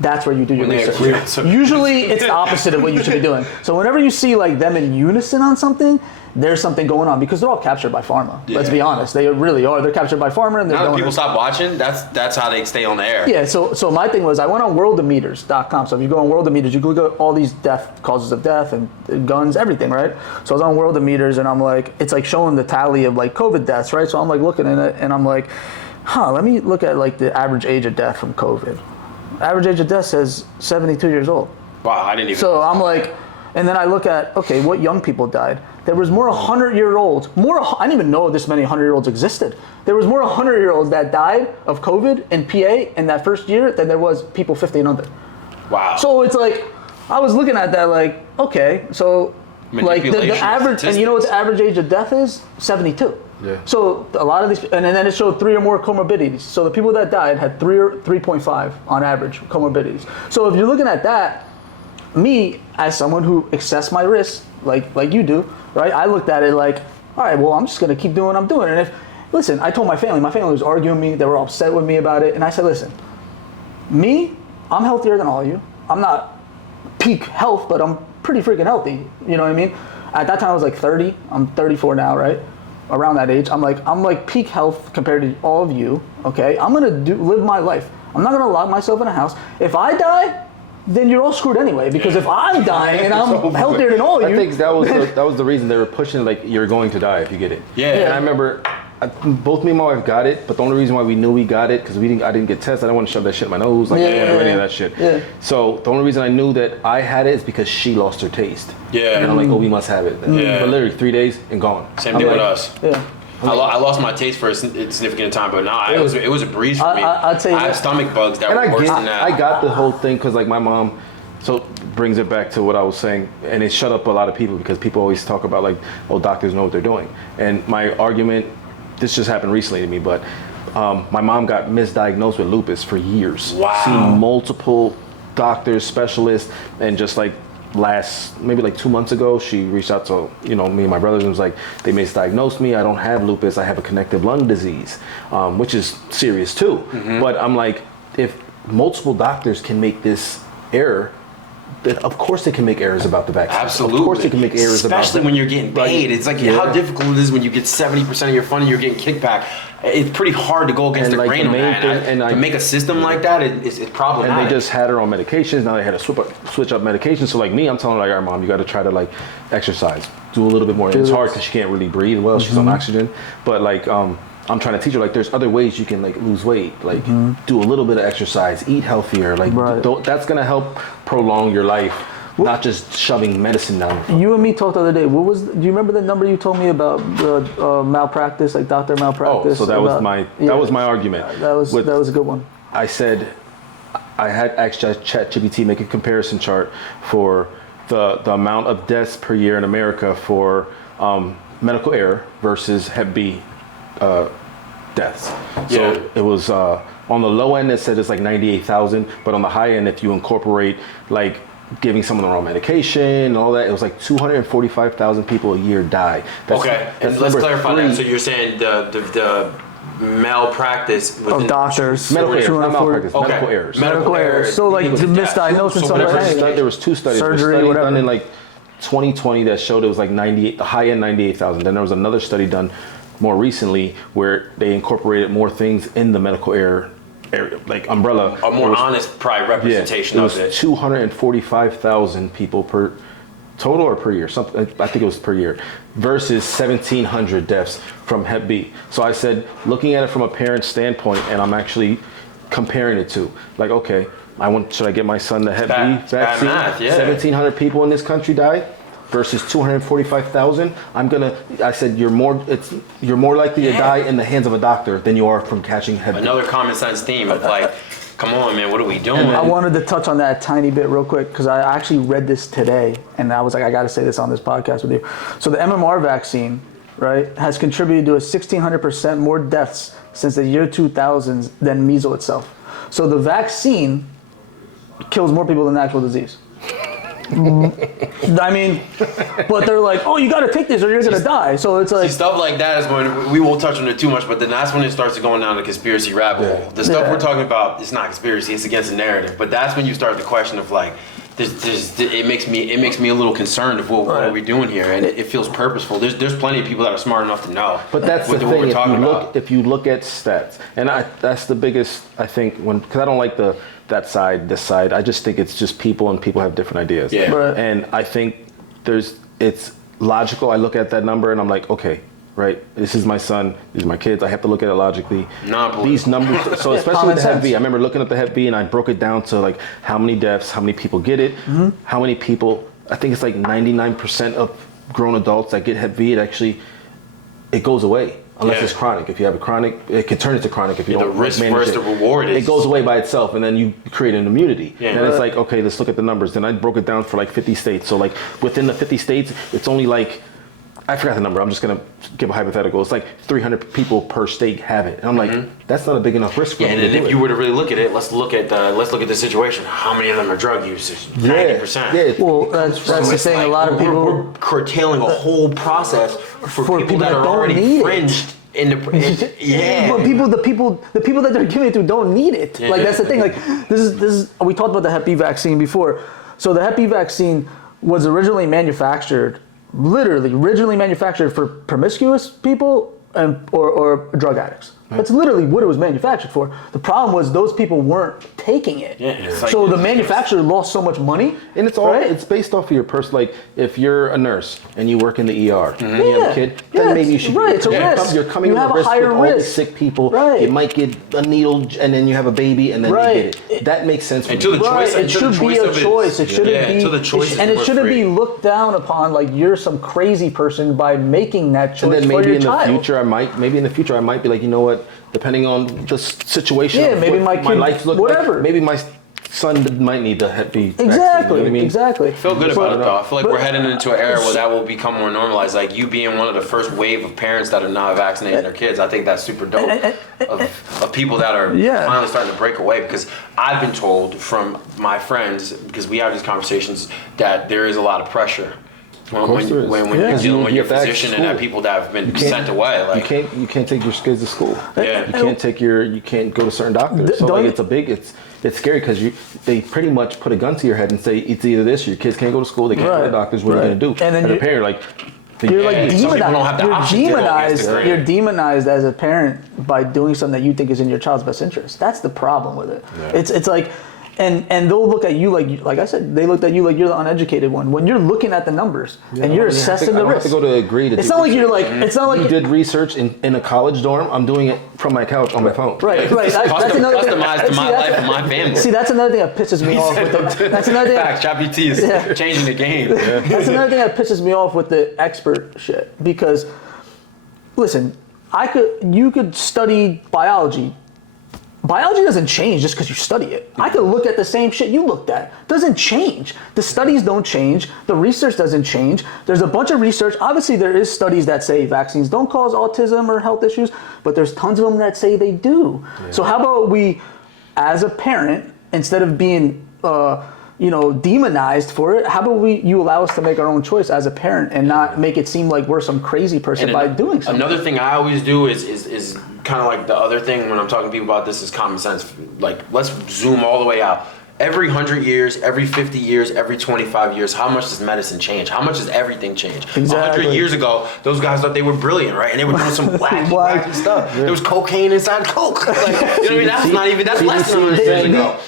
that's where you do your research. Usually it's the opposite of what you should be doing. So whenever you see like them in unison on something, there's something going on because they're all captured by pharma. Let's be honest, they really are. They're captured by pharma, and now that people stop watching, that's how they stay on the air. Yeah. So my thing was I went on worldometers.com. So if you go on worldometers, you can look at all these causes of death and guns, everything, right? So I was on worldometers, and I'm like, it's like showing the tally of like COVID deaths, right? So I'm like looking at it, and I'm like, let me look at like the average age of death from COVID. Average age of death says 72 years old. Wow, I didn't even. So I'm like, and then I look at, okay, what young people died. There was more 100-year-olds, I didn't even know this many 100-year-olds existed. There was more 100-year-olds that died of COVID in PA in that first year than there was people 50 and under. Wow. So it's like, I was looking at that like, okay, so like the average, and you know what the average age of death is? 72. Yeah. So a lot of these, and then it showed 3 or more comorbidities. So the people that died had 3 or 3.5 on average comorbidities. So if you're looking at that, me as someone who assessed my risks, like you do, right? I looked at it like, all right, well, I'm just gonna keep doing what I'm doing. And listen, I told my family was arguing with me. They were upset with me about it, and I said, listen, I'm healthier than all of you. I'm not peak health, but I'm pretty freaking healthy. You know what I mean? At that time, I was like 30. I'm 34 now, right? Around that age, I'm like peak health compared to all of you. Okay, I'm gonna live my life. I'm not gonna lock myself in a house. If I die, then you're all screwed anyway. Because if I'm dying and I'm healthier than all of you, I think that was the reason they were pushing, like, you're going to die if you get it. Yeah. And I remember both me and my wife got it, but the only reason why we knew we got it because I didn't get tested. I didn't want to shove that shit in my nose. Like, I didn't want to do any of that shit. Yeah. So the only reason I knew that I had it is because she lost her taste. Yeah. And I'm like, oh, we must have it. Yeah. But literally 3 days and gone. Same thing with us. Yeah. I lost my taste for a significant time, but now it was a breeze for me. I'd say I have stomach bugs that were worse than that. I got the whole thing because like my mom. So brings it back to what I was saying, and it shut up a lot of people because people always talk about like, oh, doctors know what they're doing. And my argument, this just happened recently to me, but my mom got misdiagnosed with lupus for years. Wow. Seen multiple doctors, specialists, and just like maybe like 2 months ago, she reached out to me and my brothers and was like, they misdiagnosed me. I don't have lupus. I have a connective lung disease, which is serious too. Mm-hmm. But I'm like, if multiple doctors can make this error, of course they can make errors about the vaccine. Absolutely. Of course they can make errors especially when you're getting paid. It's like how difficult it is when you get 70% of your funding, you're getting kickback. It's pretty hard to go against the grain on that. To make a system like that, it's problematic. And they just had her on medications. Now they had to switch up medications. So like me, I'm telling her, like, all right, mom, you got to try to like exercise, do a little bit more. And it's hard because she can't really breathe well. She's on oxygen. But like, I'm trying to teach her, like, there's other ways you can like lose weight, like do a little bit of exercise, eat healthier. Like that's gonna help prolong your life. Not just shoving medicine down. You and me talked the other day. Do you remember the number you told me about malpractice, like doctor malpractice? Oh, so that was my argument. That was a good one. I said I had asked ChatGPT make a comparison chart for the amount of deaths per year in America for medical error versus Hep B deaths. So it was on the low end. It said it's like 98,000, but on the high end, if you incorporate like giving someone the wrong medication and all that, it was like 245,000 people a year die. And let's clarify that. So you're saying the malpractice of doctors, medical errors. Medical errors. So like the misdiagnosis. There was two studies. Surgery, whatever. Done in like 2020 that showed it was like 98, the high end 98,000. Then there was another study done more recently where they incorporated more things in the medical error area, like umbrella. A more honest, probably representation of it. It was 245,000 people per total or per year. Something, I think it was per year, versus 1,700 deaths from Hep B. So I said, looking at it from a parent standpoint, and I'm actually comparing it to, like, okay, should I get my son the Hep B vaccine? 1,700 people in this country died versus 245,000. I said you're more likely to die in the hands of a doctor than you are from catching Hep B. Another common sense theme of like, come on, man, what are we doing? I wanted to touch on that a tiny bit real quick because I actually read this today and I was like, I got to say this on this podcast with you. So the MMR vaccine, right, has contributed to 1,600% more deaths since the year 2000 than measles itself. So the vaccine kills more people than the actual disease. I mean, but they're like, oh, you got to take this or you're going to die. So it's like... stuff like that is when, we won't touch on it too much, but then that's when it starts to going down the conspiracy rabbit hole. The stuff we're talking about, it's not conspiracy, it's against the narrative. But that's when you start the question of like, it makes me a little concerned of what are we doing here, and it feels purposeful. There's plenty of people that are smart enough to know. But that's the thing. If you look at stats, and that's the biggest, I think, because I don't like that side, this side. I just think it's just people, and people have different ideas. Yeah. Right. And I think it's logical. I look at that number and I'm like, okay, right, this is my son, these are my kids. I have to look at it logically. These numbers, so especially with the Hep B. I remember looking at the Hep B and I broke it down to like how many deaths, how many people get it, how many people. I think it's like 99% of grown adults that get Hep B. It goes away. Unless it's chronic. If you have a chronic, it can turn into chronic if you don't manage it. The risk versus the reward is... It goes away by itself, and then you create an immunity. Yeah. And it's like, okay, let's look at the numbers. Then I broke it down for like 50 states. So like within the 50 states, it's only like, I forgot the number. I'm just going to give a hypothetical. It's like 300 people per state have it. And I'm like, that's not a big enough risk for me to do it. And if you were to really look at it, let's look at the situation. How many of them are drug users? 90%. Yeah. Well, that's the thing. Like, a lot of people... We're curtailing a whole process for people that are already fringed. But the people that they're giving it to don't need it. Like that's the thing. Like this is we talked about the Hep B vaccine before. So the Hep B vaccine was originally manufactured for promiscuous people or drug addicts. That's literally what it was manufactured for. The problem was those people weren't taking it. So the manufacturer lost so much money. And it's based off of your person. Like if you're a nurse and you work in the ER and you have a kid, then maybe you should. Right, it's a risk. You're coming you with have a risk higher with all risk. these sick people. Right. You might get a needle and then you have a baby and then you get it. That makes sense for me. It should be a choice. It shouldn't be. And it shouldn't be looked down upon like you're some crazy person by making that choice and then for your child. Maybe in the future I might be like, you know what? Depending on the situation, maybe my kid, life look whatever. Like, maybe my son might need the Hep B vaccine. Exactly. You know what I mean? Exactly. I feel good about it though. I feel like we're heading into an era where that will become more normalized. Like you being one of the first wave of parents that are not vaccinating their kids, I think that's super dope. Of people that are finally starting to break away, because I've been told from my friends, because we have these conversations, that there is a lot of pressure. When you're dealing with your physician and have people that have been sent away, like you can't take your kids to school. Yeah. You can't go to certain doctors. So like it's it's scary because they pretty much put a gun to your head and say it's either this, your kids can't go to school, they can't go to the doctors. What are you gonna do? And then as a parent, like. You're like demonized. You're demonized as a parent by doing something that you think is in your child's best interest. That's the problem with it. Yeah. It's like, and they'll look at you like I said, they looked at you like you're the uneducated one. When you're looking at the numbers and you're assessing the risk. I don't have to go to agree to. It's not like you're like. It's not like you did research in a college dorm. I'm doing it from my couch on my phone. Right. That's another customized to my life and my family. See, that's another thing that pisses me off. That's another thing. Facts. ChatGPT is changing the game. Yeah. That's another thing that pisses me off with the expert shit. Because, listen, you could study biology. Biology doesn't change just because you study it. I could look at the same shit you looked at. It doesn't change. The studies don't change. The research doesn't change. There's a bunch of research. Obviously, there is studies that say vaccines don't cause autism or health issues, but there's tons of them that say they do. Yeah. So how about we, as a parent, instead of being demonized for it, how about you allow us to make our own choice as a parent and not make it seem like we're some crazy person by doing something. Another thing I always do is kind of like the other thing when I'm talking to people about this is common sense. Like, let's zoom all the way out. Every 100 years, every 50 years, every 25 years, how much does medicine change? How much does everything change? Exactly. 100 years ago, those guys thought they were brilliant, right? And they were doing some wacky stuff. Yeah. There was cocaine inside Coke. Like, you know what I mean? That's less than 100 years ago.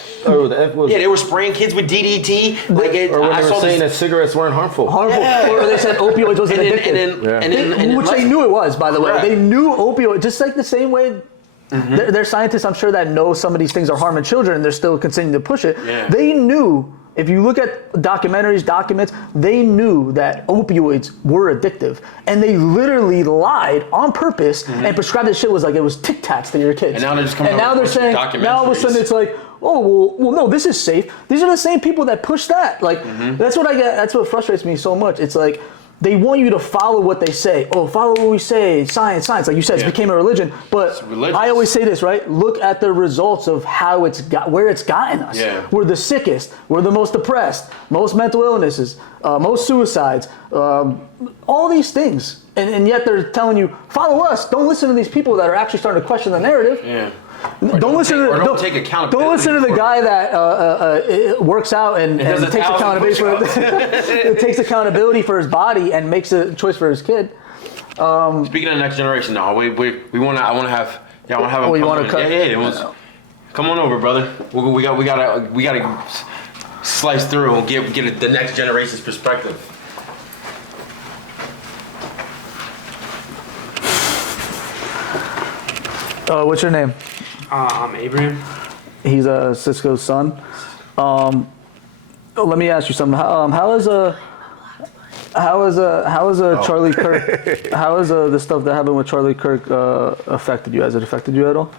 They were spraying kids with DDT. Or when they were saying that cigarettes weren't harmful. Yeah. Or they said opioids wasn't addictive. Which they knew it was, by the way. They knew opioid, just like the same way. Mm-hmm. There are scientists, I'm sure, that know some of these things are harming children and they're still continuing to push it. Yeah. They knew, if you look at documentaries, documents, they knew that opioids were addictive. And they literally lied on purpose and prescribed this shit was like it was Tic Tacs to your kids. And now they're just coming out they're saying, now all of a sudden it's like, oh, well, no, this is safe. These are the same people that push that. Like, that's what I get. That's what frustrates me so much. It's like, they want you to follow what they say. Oh, follow what we say. Science. Like you said, it's became a religion. But I always say this, right? Look at the results of how where it's gotten us. Yeah. We're the sickest. We're the most depressed. Most mental illnesses. Most suicides. All these things. And yet they're telling you, follow us. Don't listen to these people that are actually starting to question the narrative. Yeah. Don't listen to the guy that works out and takes accountability for takes accountability for his body and makes a choice for his kid. Speaking of the next generation, now we want to. I want to have. Yeah, I want to have. Oh, you want to cut? Yeah. Come on over, brother. We gotta slice through and get the next generation's perspective. What's your name? I'm Abraham. He's Cisco's son. Let me ask you something. How is Charlie Kirk? How is the stuff that happened with Charlie Kirk affected you? Has it affected you at all?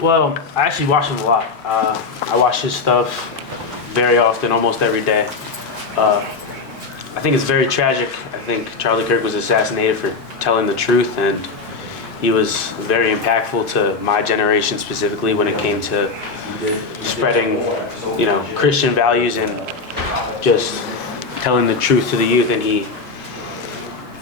Well, I actually watch him a lot. I watch his stuff very often, almost every day. I think it's very tragic. I think Charlie Kirk was assassinated for telling the truth, and he was very impactful to my generation specifically when it came to spreading, Christian values and just telling the truth to the youth. And he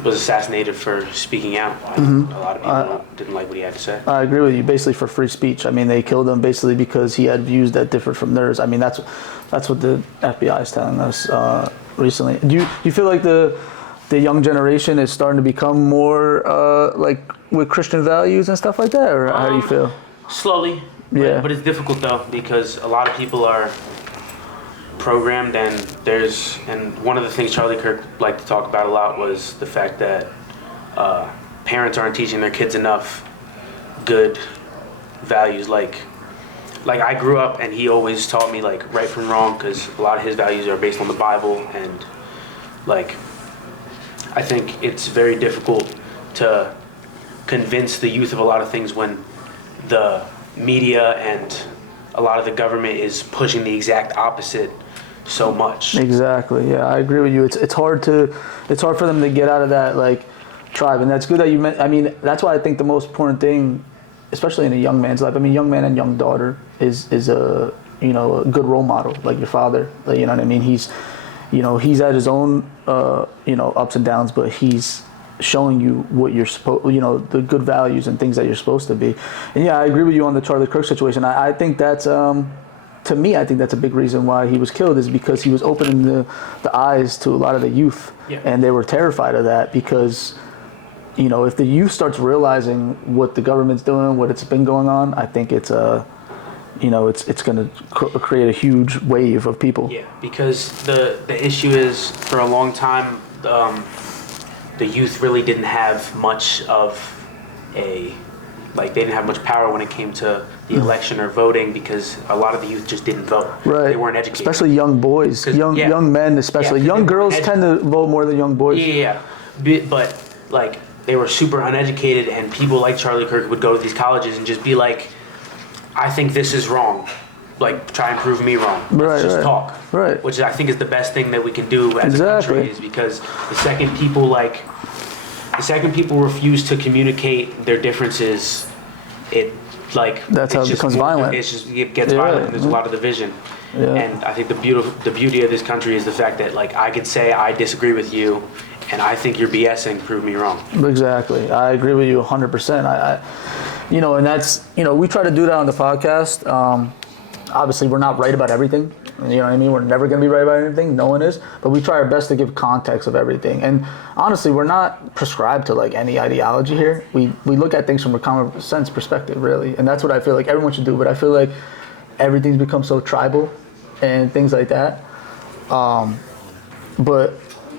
was assassinated for speaking out. A lot of people didn't like what he had to say. I agree with you. Basically for free speech. I mean, they killed him basically because he had views that differed from theirs. I mean, that's what the FBI is telling us recently. Do you feel like the young generation is starting to become more like with Christian values and stuff like that, or how do you feel? Slowly, but it's difficult though because a lot of people are programmed, and one of the things Charlie Kirk liked to talk about a lot was the fact that parents aren't teaching their kids enough good values. Like I grew up, and he always taught me like right from wrong because a lot of his values are based on the Bible, and like I think it's very difficult to convince the youth of a lot of things when the media and a lot of the government is pushing the exact opposite so much. Exactly. Yeah, I agree with you. It's hard for them to get out of that like tribe, and that's good that you meant. I mean, that's why I think the most important thing, especially in a young man's life. I mean, young man and young daughter is a a good role model like your father. Like, you know what I mean? He's at his own ups and downs, but he's showing you what you're supposed, the good values and things that you're supposed to be. And yeah, I agree with you on the Charlie Kirk situation. I think that's to me, I think that's a big reason why he was killed, is because he was opening the eyes to a lot of the youth, and they were terrified of that because, you know, if the youth starts realizing what the government's doing, what it's been going on, I think it's you know, it's going to create a huge wave of people. Yeah, because the issue is, for a long time, the youth really didn't have much of they didn't have much power when it came to the election or voting, because a lot of the youth just didn't vote. Right. They weren't educated. Especially young boys, young men especially. Young girls tend to vote more than young boys. Yeah. But like, they were super uneducated, and people like Charlie Kirk would go to these colleges and just be like, I think this is wrong. Like, try and prove me wrong. Let's just talk. Right. Which I think is the best thing that we can do as a country, is because the second people refuse to communicate their differences, that's how it becomes violent. It gets violent, and there's a lot of division. Yeah. And I think the beauty of this country is the fact that, like, I could say I disagree with you, and I think you're BSing, prove me wrong. Exactly. I agree with you 100%. You know, and that's, you know, we try to do that on the podcast. Obviously, we're not right about everything. You know what I mean? We're never going to be right about anything. No one is. But we try our best to give context of everything. And honestly, we're not prescribed to, like, any ideology here. We look at things from a common sense perspective, really. And that's what I feel like everyone should do. But I feel like everything's become so tribal and things like that. But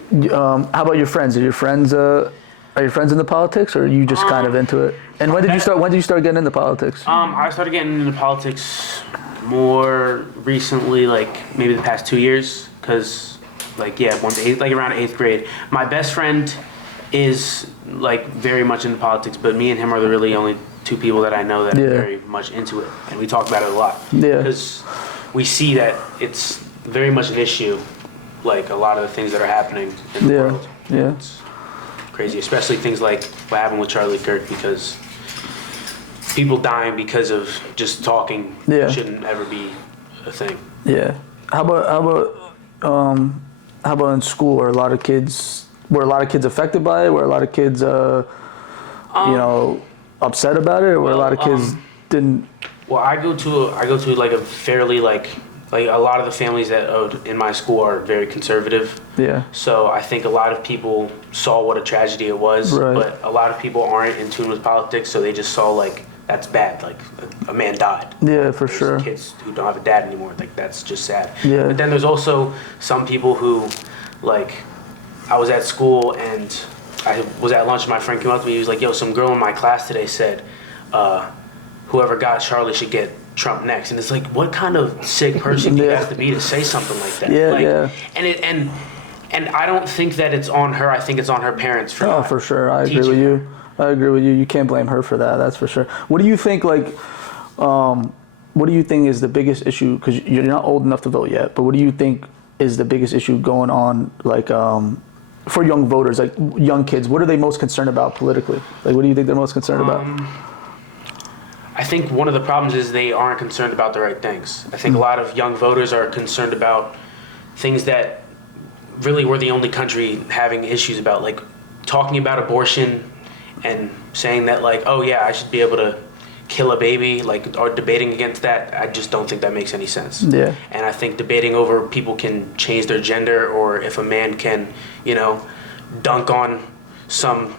how about your friends? Are your friends into politics, or are you just kind of into it? And when did you start getting into politics? I started getting into politics more recently, like maybe the past 2 years, because around 8th grade. My best friend is like very much into politics, but me and him are the really only two people that I know that are very much into it, and we talk about it a lot. Yeah. Because we see that it's very much an issue, like a lot of the things that are happening in the world. Yeah. It's crazy, especially things like what happened with Charlie Kirk, because people dying because of just talking shouldn't ever be a thing. Yeah. How about in school? Were a lot of kids affected by it? Were a lot of kids, upset about it? Or were a lot of kids didn't? Well, I go to like a fairly like a lot of the families that in my school are very conservative. Yeah. So I think a lot of people saw what a tragedy it was, but a lot of people aren't in tune with politics, so they just saw like, that's bad, like a man died. Yeah, for sure. Kids who don't have a dad anymore, like that's just sad. Yeah. But then there's also some people who, like, I was at school and I was at lunch and my friend came up to me, he was like, yo, some girl in my class today said, whoever got Charlie should get Trump next. And it's like, what kind of sick person do you have to be to say something like that? Yeah, And I don't think that it's on her, I think it's on her parents for for sure. I agree with you. You can't blame her for that. That's for sure. What do you think? What do you think is the biggest issue? Because you're not old enough to vote yet. But what do you think is the biggest issue going on, like for young voters, like young kids? What are they most concerned about politically? Like, what do you think they're most concerned about? I think one of the problems is they aren't concerned about the right things. I think a lot of young voters are concerned about things that really we're the only country having issues about, like talking about abortion and saying that, like, oh yeah, I should be able to kill a baby, like, or debating against that. I just don't think that makes any sense. Yeah. And I think debating over people can change their gender, or if a man can, dunk on some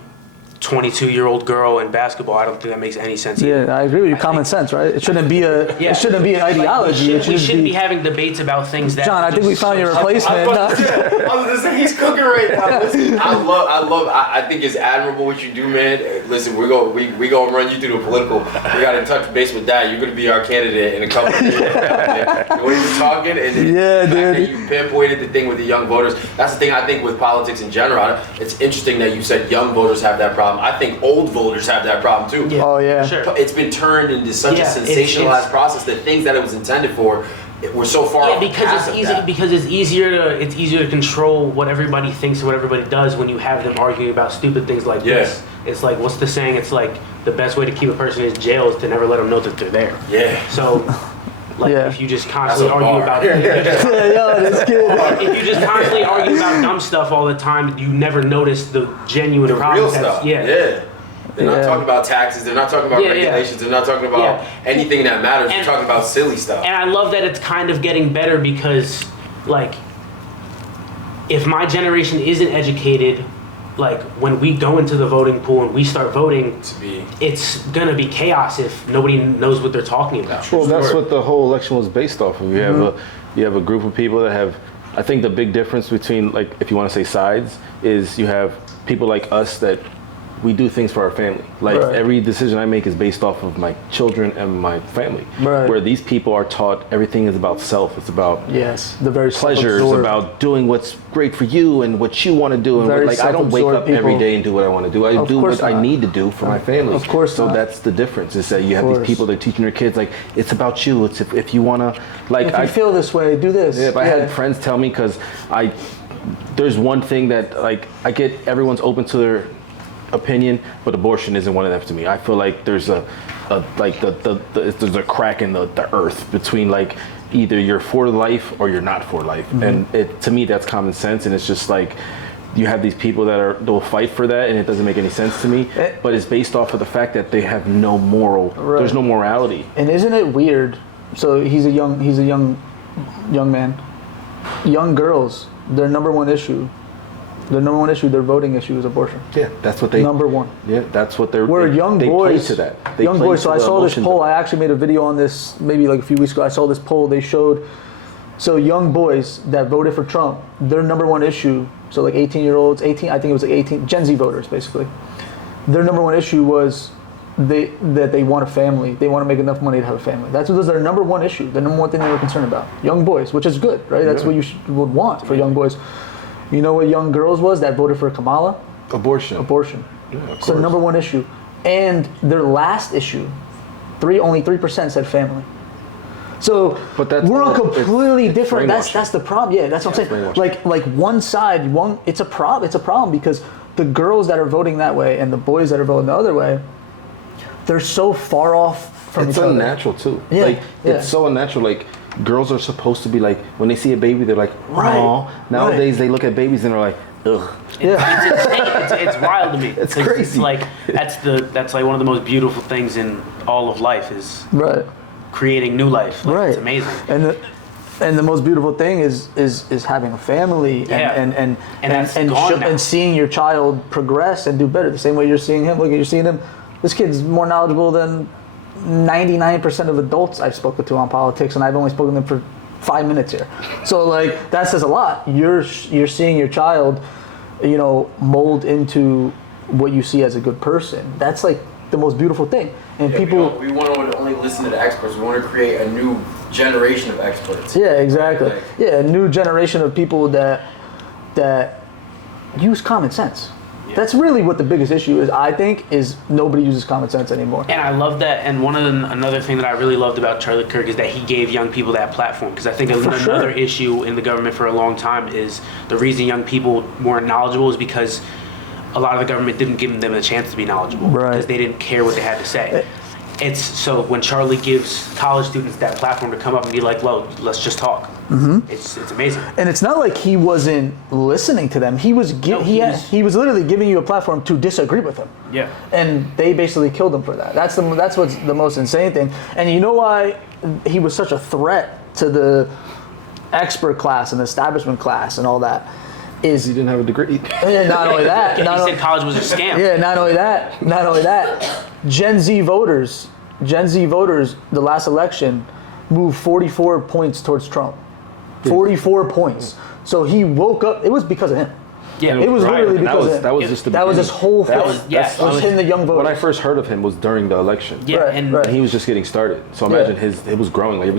22-year-old girl in basketball, I don't think that makes any sense either. Yeah, I agree with you. Common sense, right? It shouldn't be it shouldn't be an ideology. We shouldn't be having debates about things that. John, I think we found your replacement. I was gonna say, he's cooking right now. Listen, I think it's admirable what you do, man. Listen, we gonna run you through the political. We got to touch base with that. You're gonna be our candidate in a couple of years. The way you're talking, and the fact that you pinpointed the thing with the young voters. That's the thing I think with politics in general. It's interesting that you said young voters have that problem. I think old voters have that problem too. Yeah. Oh yeah. Sure. It's been turned into such a sensationalized process that things that it was intended for were so far off because it's easy. Because it's easier to control what everybody thinks and what everybody does when you have them arguing about stupid things like this. It's like, what's the saying? It's like the best way to keep a person in jail is to never let them know that they're there. Yeah. So. If you just constantly argue about if you just constantly argue about dumb stuff all the time, you never notice the genuine problems. Real stuff. They're not talking about taxes. They're not talking about regulations. They're not talking about anything that matters. They're talking about silly stuff. And I love that it's kind of getting better because, like, if my generation isn't educated, like, when we go into the voting pool and we start voting, it's gonna be chaos if nobody knows what they're talking about. Well, that's what the whole election was based off of. You have a group of people that have. I think the big difference between, like, if you want to say sides, is you have people like us that we do things for our family. Like every decision I make is based off of my children and my family. Where these people are taught everything is about self. It's about the very pleasure. It's about doing what's great for you and what you want to do. And like, I don't wake up every day and do what I want to do. I do what I need to do for my family. Of course. So that's the difference. Is that you have these people that are teaching their kids, like, it's about you. It's if you want to, like, if you feel this way, do this. Yeah, I had friends tell me, because there's one thing that, like, I get everyone's open to their opinion, but abortion isn't one of them to me. I feel like there's there's a crack in the earth between, like, either you're for life or you're not for life. And to me, that's common sense. And it's just like, you have these people they'll fight for that, and it doesn't make any sense to me. But it's based off of the fact that they have no moral. There's no morality. And isn't it weird? So he's a young man. Young girls, their number one issue, their voting issue is abortion. Yeah, that's what they... Number one. Yeah, that's what they're... Young boys... play to that. Young boys, so I saw this poll. I actually made a video on this maybe like a few weeks ago. I saw this poll. They showed... So young boys that voted for Trump, their number one issue, so like 18-year-olds, I think it was like 18, Gen Z voters, basically. Their number one issue was that they want a family. They want to make enough money to have a family. That was their number one issue, the number one thing they were concerned about. Young boys, which is good, right? That's what you would want for young boys. You know what young girls was that voted for Kamala? Abortion. Yeah, so number one issue. And their last issue, only 3% said family. So we're on completely different. That's the problem. Yeah, that's what I'm saying. Like one side, it's a problem because the girls that are voting that way and the boys that are voting the other way, they're so far off from each other. It's unnatural too. Yeah, it's so unnatural. Like, girls are supposed to be like, when they see a baby, they're like, "Aw." Nowadays, they look at babies and they're like, "Ugh." It's wild to me. It's crazy. It's like that's like one of the most beautiful things in all of life is creating new life. Like, it's amazing. And the most beautiful thing is having a family and seeing your child progress and do better. The same way you're seeing him. Look, you're seeing him. This kid's more knowledgeable than 99% of adults I've spoken to on politics, and I've only spoken to them for 5 minutes here. So, like, that says a lot. You're seeing your child, mold into what you see as a good person. That's like the most beautiful thing. And people, we want to only listen to the experts. We want to create a new generation of experts. Yeah, exactly. A new generation of people that use common sense. That's really what the biggest issue is, I think, is nobody uses common sense anymore. And I love that. And another thing that I really loved about Charlie Kirk is that he gave young people that platform. Because I think another issue in the government for a long time is the reason young people weren't knowledgeable is because a lot of the government didn't give them a chance to be knowledgeable. Because they didn't care what they had to say. It's so when Charlie gives college students that platform to come up and be like, well, let's just talk. It's amazing. And it's not like he wasn't listening to them. He was he was literally giving you a platform to disagree with him. Yeah. And they basically killed him for that. That's what's the most insane thing. And you know why he was such a threat to the expert class and the establishment class and all that? Is he didn't have a degree. And not only that. He said college was a scam. Yeah, not only that. Gen Z voters, the last election, moved 44 points towards Trump. 44 points. So he woke up. It was because of him. Yeah, it was literally because of him. That was just the beginning. That was his whole thing. That was hitting the young voters. When I first heard of him was during the election. Yeah, and he was just getting started. So imagine it was growing. Like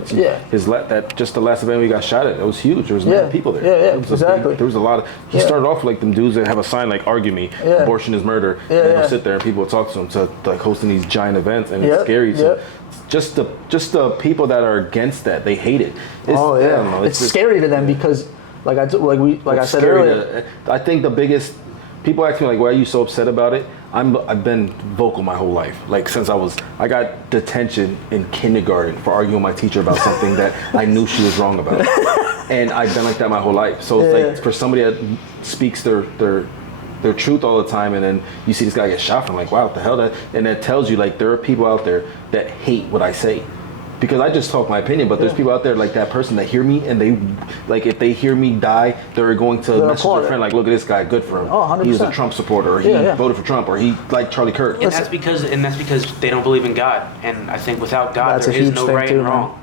just the last event we got shot at. It was huge. There was many people there. Yeah, exactly. There was a lot of. He started off like them dudes that have a sign like "Argue me," abortion is murder. And they'll sit there and people will talk to him to like hosting these giant events, and it's scary. So just the people that are against that, they hate it. It's scary to them because. Like I said earlier, I think the biggest people ask me like, "Why are you so upset about it?" I've been vocal my whole life. Like since I got detention in kindergarten for arguing with my teacher about something that I knew she was wrong about, and I've been like that my whole life. So it's like for somebody that speaks their their truth all the time, and then you see this guy get shot from like, wow, what the hell? And that tells you like there are people out there that hate what I say. Because I just talk my opinion, but there's people out there like that person that hear me, and they, like, if they hear me die, they're going to message their friend, like, look at this guy, good for him. Oh, 100%. He was a Trump supporter, or he voted for Trump, or he liked Charlie Kirk. And that's because they don't believe in God. And I think without God, That's there a is huge no thing right too, and wrong.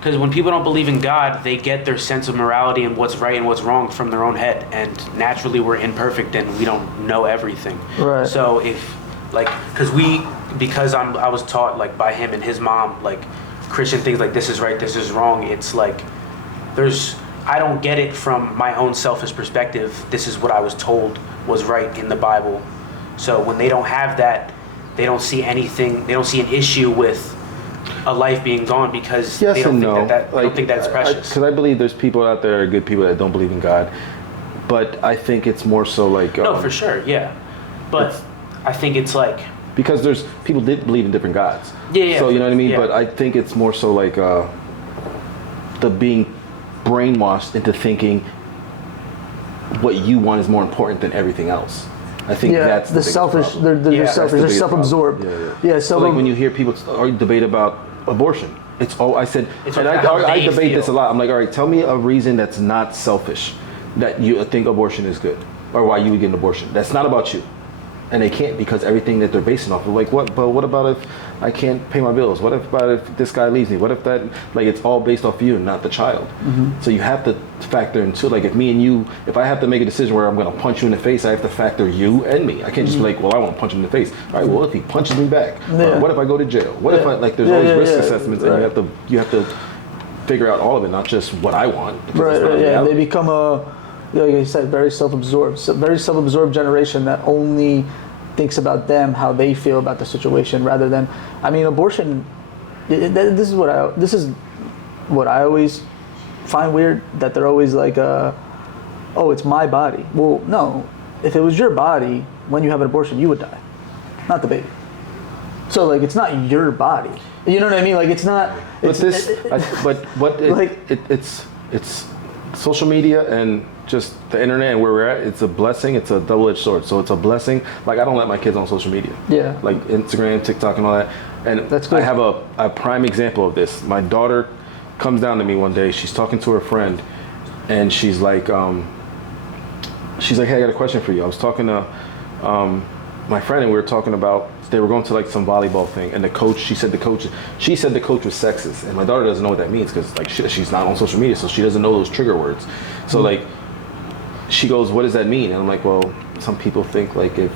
Because when people don't believe in God, they get their sense of morality and what's right and what's wrong from their own head. And naturally, we're imperfect and we don't know everything. Right. So because I was taught like by him and his mom, like Christian things like this is right, this is wrong. It's like I don't get it from my own selfish perspective. This is what I was told was right in the Bible. So when they don't have that, they don't see anything. They don't see an issue with a life being gone because they don't think they don't think that it's precious. Because I believe there's people out there, good people that don't believe in God, but I think it's more so like no, for sure, yeah. But I think it's like. Because there's people did believe in different gods. Yeah. So you know what I mean? Yeah. But I think it's more so like the being brainwashed into thinking what you want is more important than everything else. I think that's the selfish. They're selfish. They're self-absorbed. Yeah. So like when you hear people debate about abortion, it's all I said, and I debate this a lot. I'm like, all right, tell me a reason that's not selfish that you think abortion is good, or why you would get an abortion. That's not about you. And they can't, because everything that they're basing off of, like, what about if I can't pay my bills? What about if this guy leaves me? What if that, like, it's all based off of you and not the child. Mm-hmm. So you have to factor into, like, if I have to make a decision where I'm going to punch you in the face, I have to factor you and me. I can't just be like, well, I want to punch him in the face. All right, well, if he punches me back? What if I go to jail? What if I, like, there's always risk assessments, and you have to figure out all of it, not just what I want. Right, they become like you said, very self-absorbed generation that only thinks about them, how they feel about the situation, rather than, I mean, abortion. This is what I always find weird, that they're always like, oh, it's my body. Well, no, if it was your body, when you have an abortion, you would die, not the baby. So like, it's not your body. You know what I mean? Like, it's not. It's social media and just the internet and where we're at. It's a blessing. It's a double-edged sword. So it's a blessing. Like, I don't let my kids on social media. Yeah. Like Instagram, TikTok, and all that. And that's good. I have a prime example of this. My daughter comes down to me one day. She's talking to her friend, and she's like, hey, I got a question for you. I was talking to my friend, and we were talking about, they were going to like some volleyball thing, and she said the coach was sexist, and my daughter doesn't know what that means, because like she's not on social media, so she doesn't know those trigger words. So like, she goes, what does that mean? And I'm like, well, some people think like if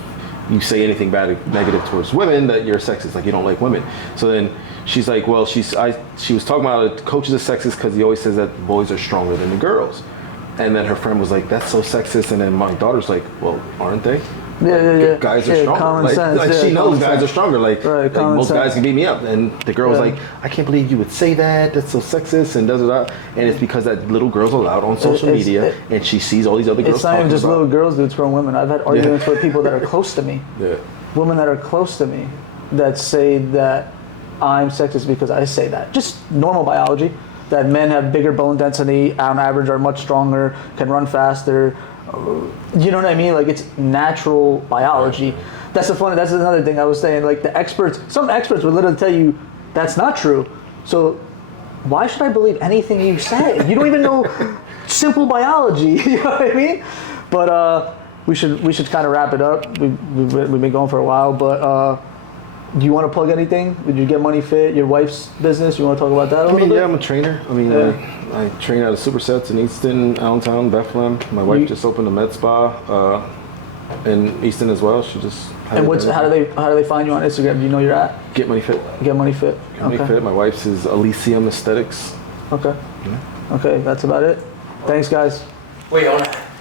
you say anything negative towards women, that you're sexist, like you don't like women. So then she's like, well, she was talking about the coach is a sexist because he always says that boys are stronger than the girls. And then her friend was like, that's so sexist. And then my daughter's like, well, aren't they? Yeah. Guys are stronger. Common sense. Like she knows guys are stronger. Like most sense. guys can beat me up. And the girl was like, I can't believe you would say that. That's so sexist and da-da-da. And it's because that little girl's allowed on social media, and she sees all these other girls. It's not even just little girls, dude. It's grown women. I've had arguments with people that are close to me. Yeah. Women that are close to me that say that I'm sexist because I say that. Just normal biology. That men have bigger bone density, on average, are much stronger, can run faster. You know what I mean? Like, it's natural biology. That's another thing I was saying. Like, some experts would literally tell you that's not true. So why should I believe anything you say? You don't even know simple biology. You know what I mean? But we should kind of wrap it up. We've been going for a while, but. Do you want to plug anything? Did you Get Money Fit, your wife's business? You want to talk about that a little bit? Yeah, I'm a trainer. I mean, I train out of Supersets in Easton, Allentown, Bethlehem. My wife just opened a med spa in Easton as well. She just. And how do they find you on Instagram? Do you know your at? Get Money Fit. Get Money Fit. Get Money Fit. My wife's is Elysium Aesthetics. Okay. Yeah. Okay, that's about it. Thanks, guys. Wait,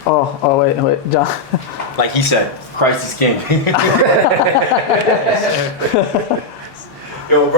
wait, John. Like he said, Christ is king. Yo, bro.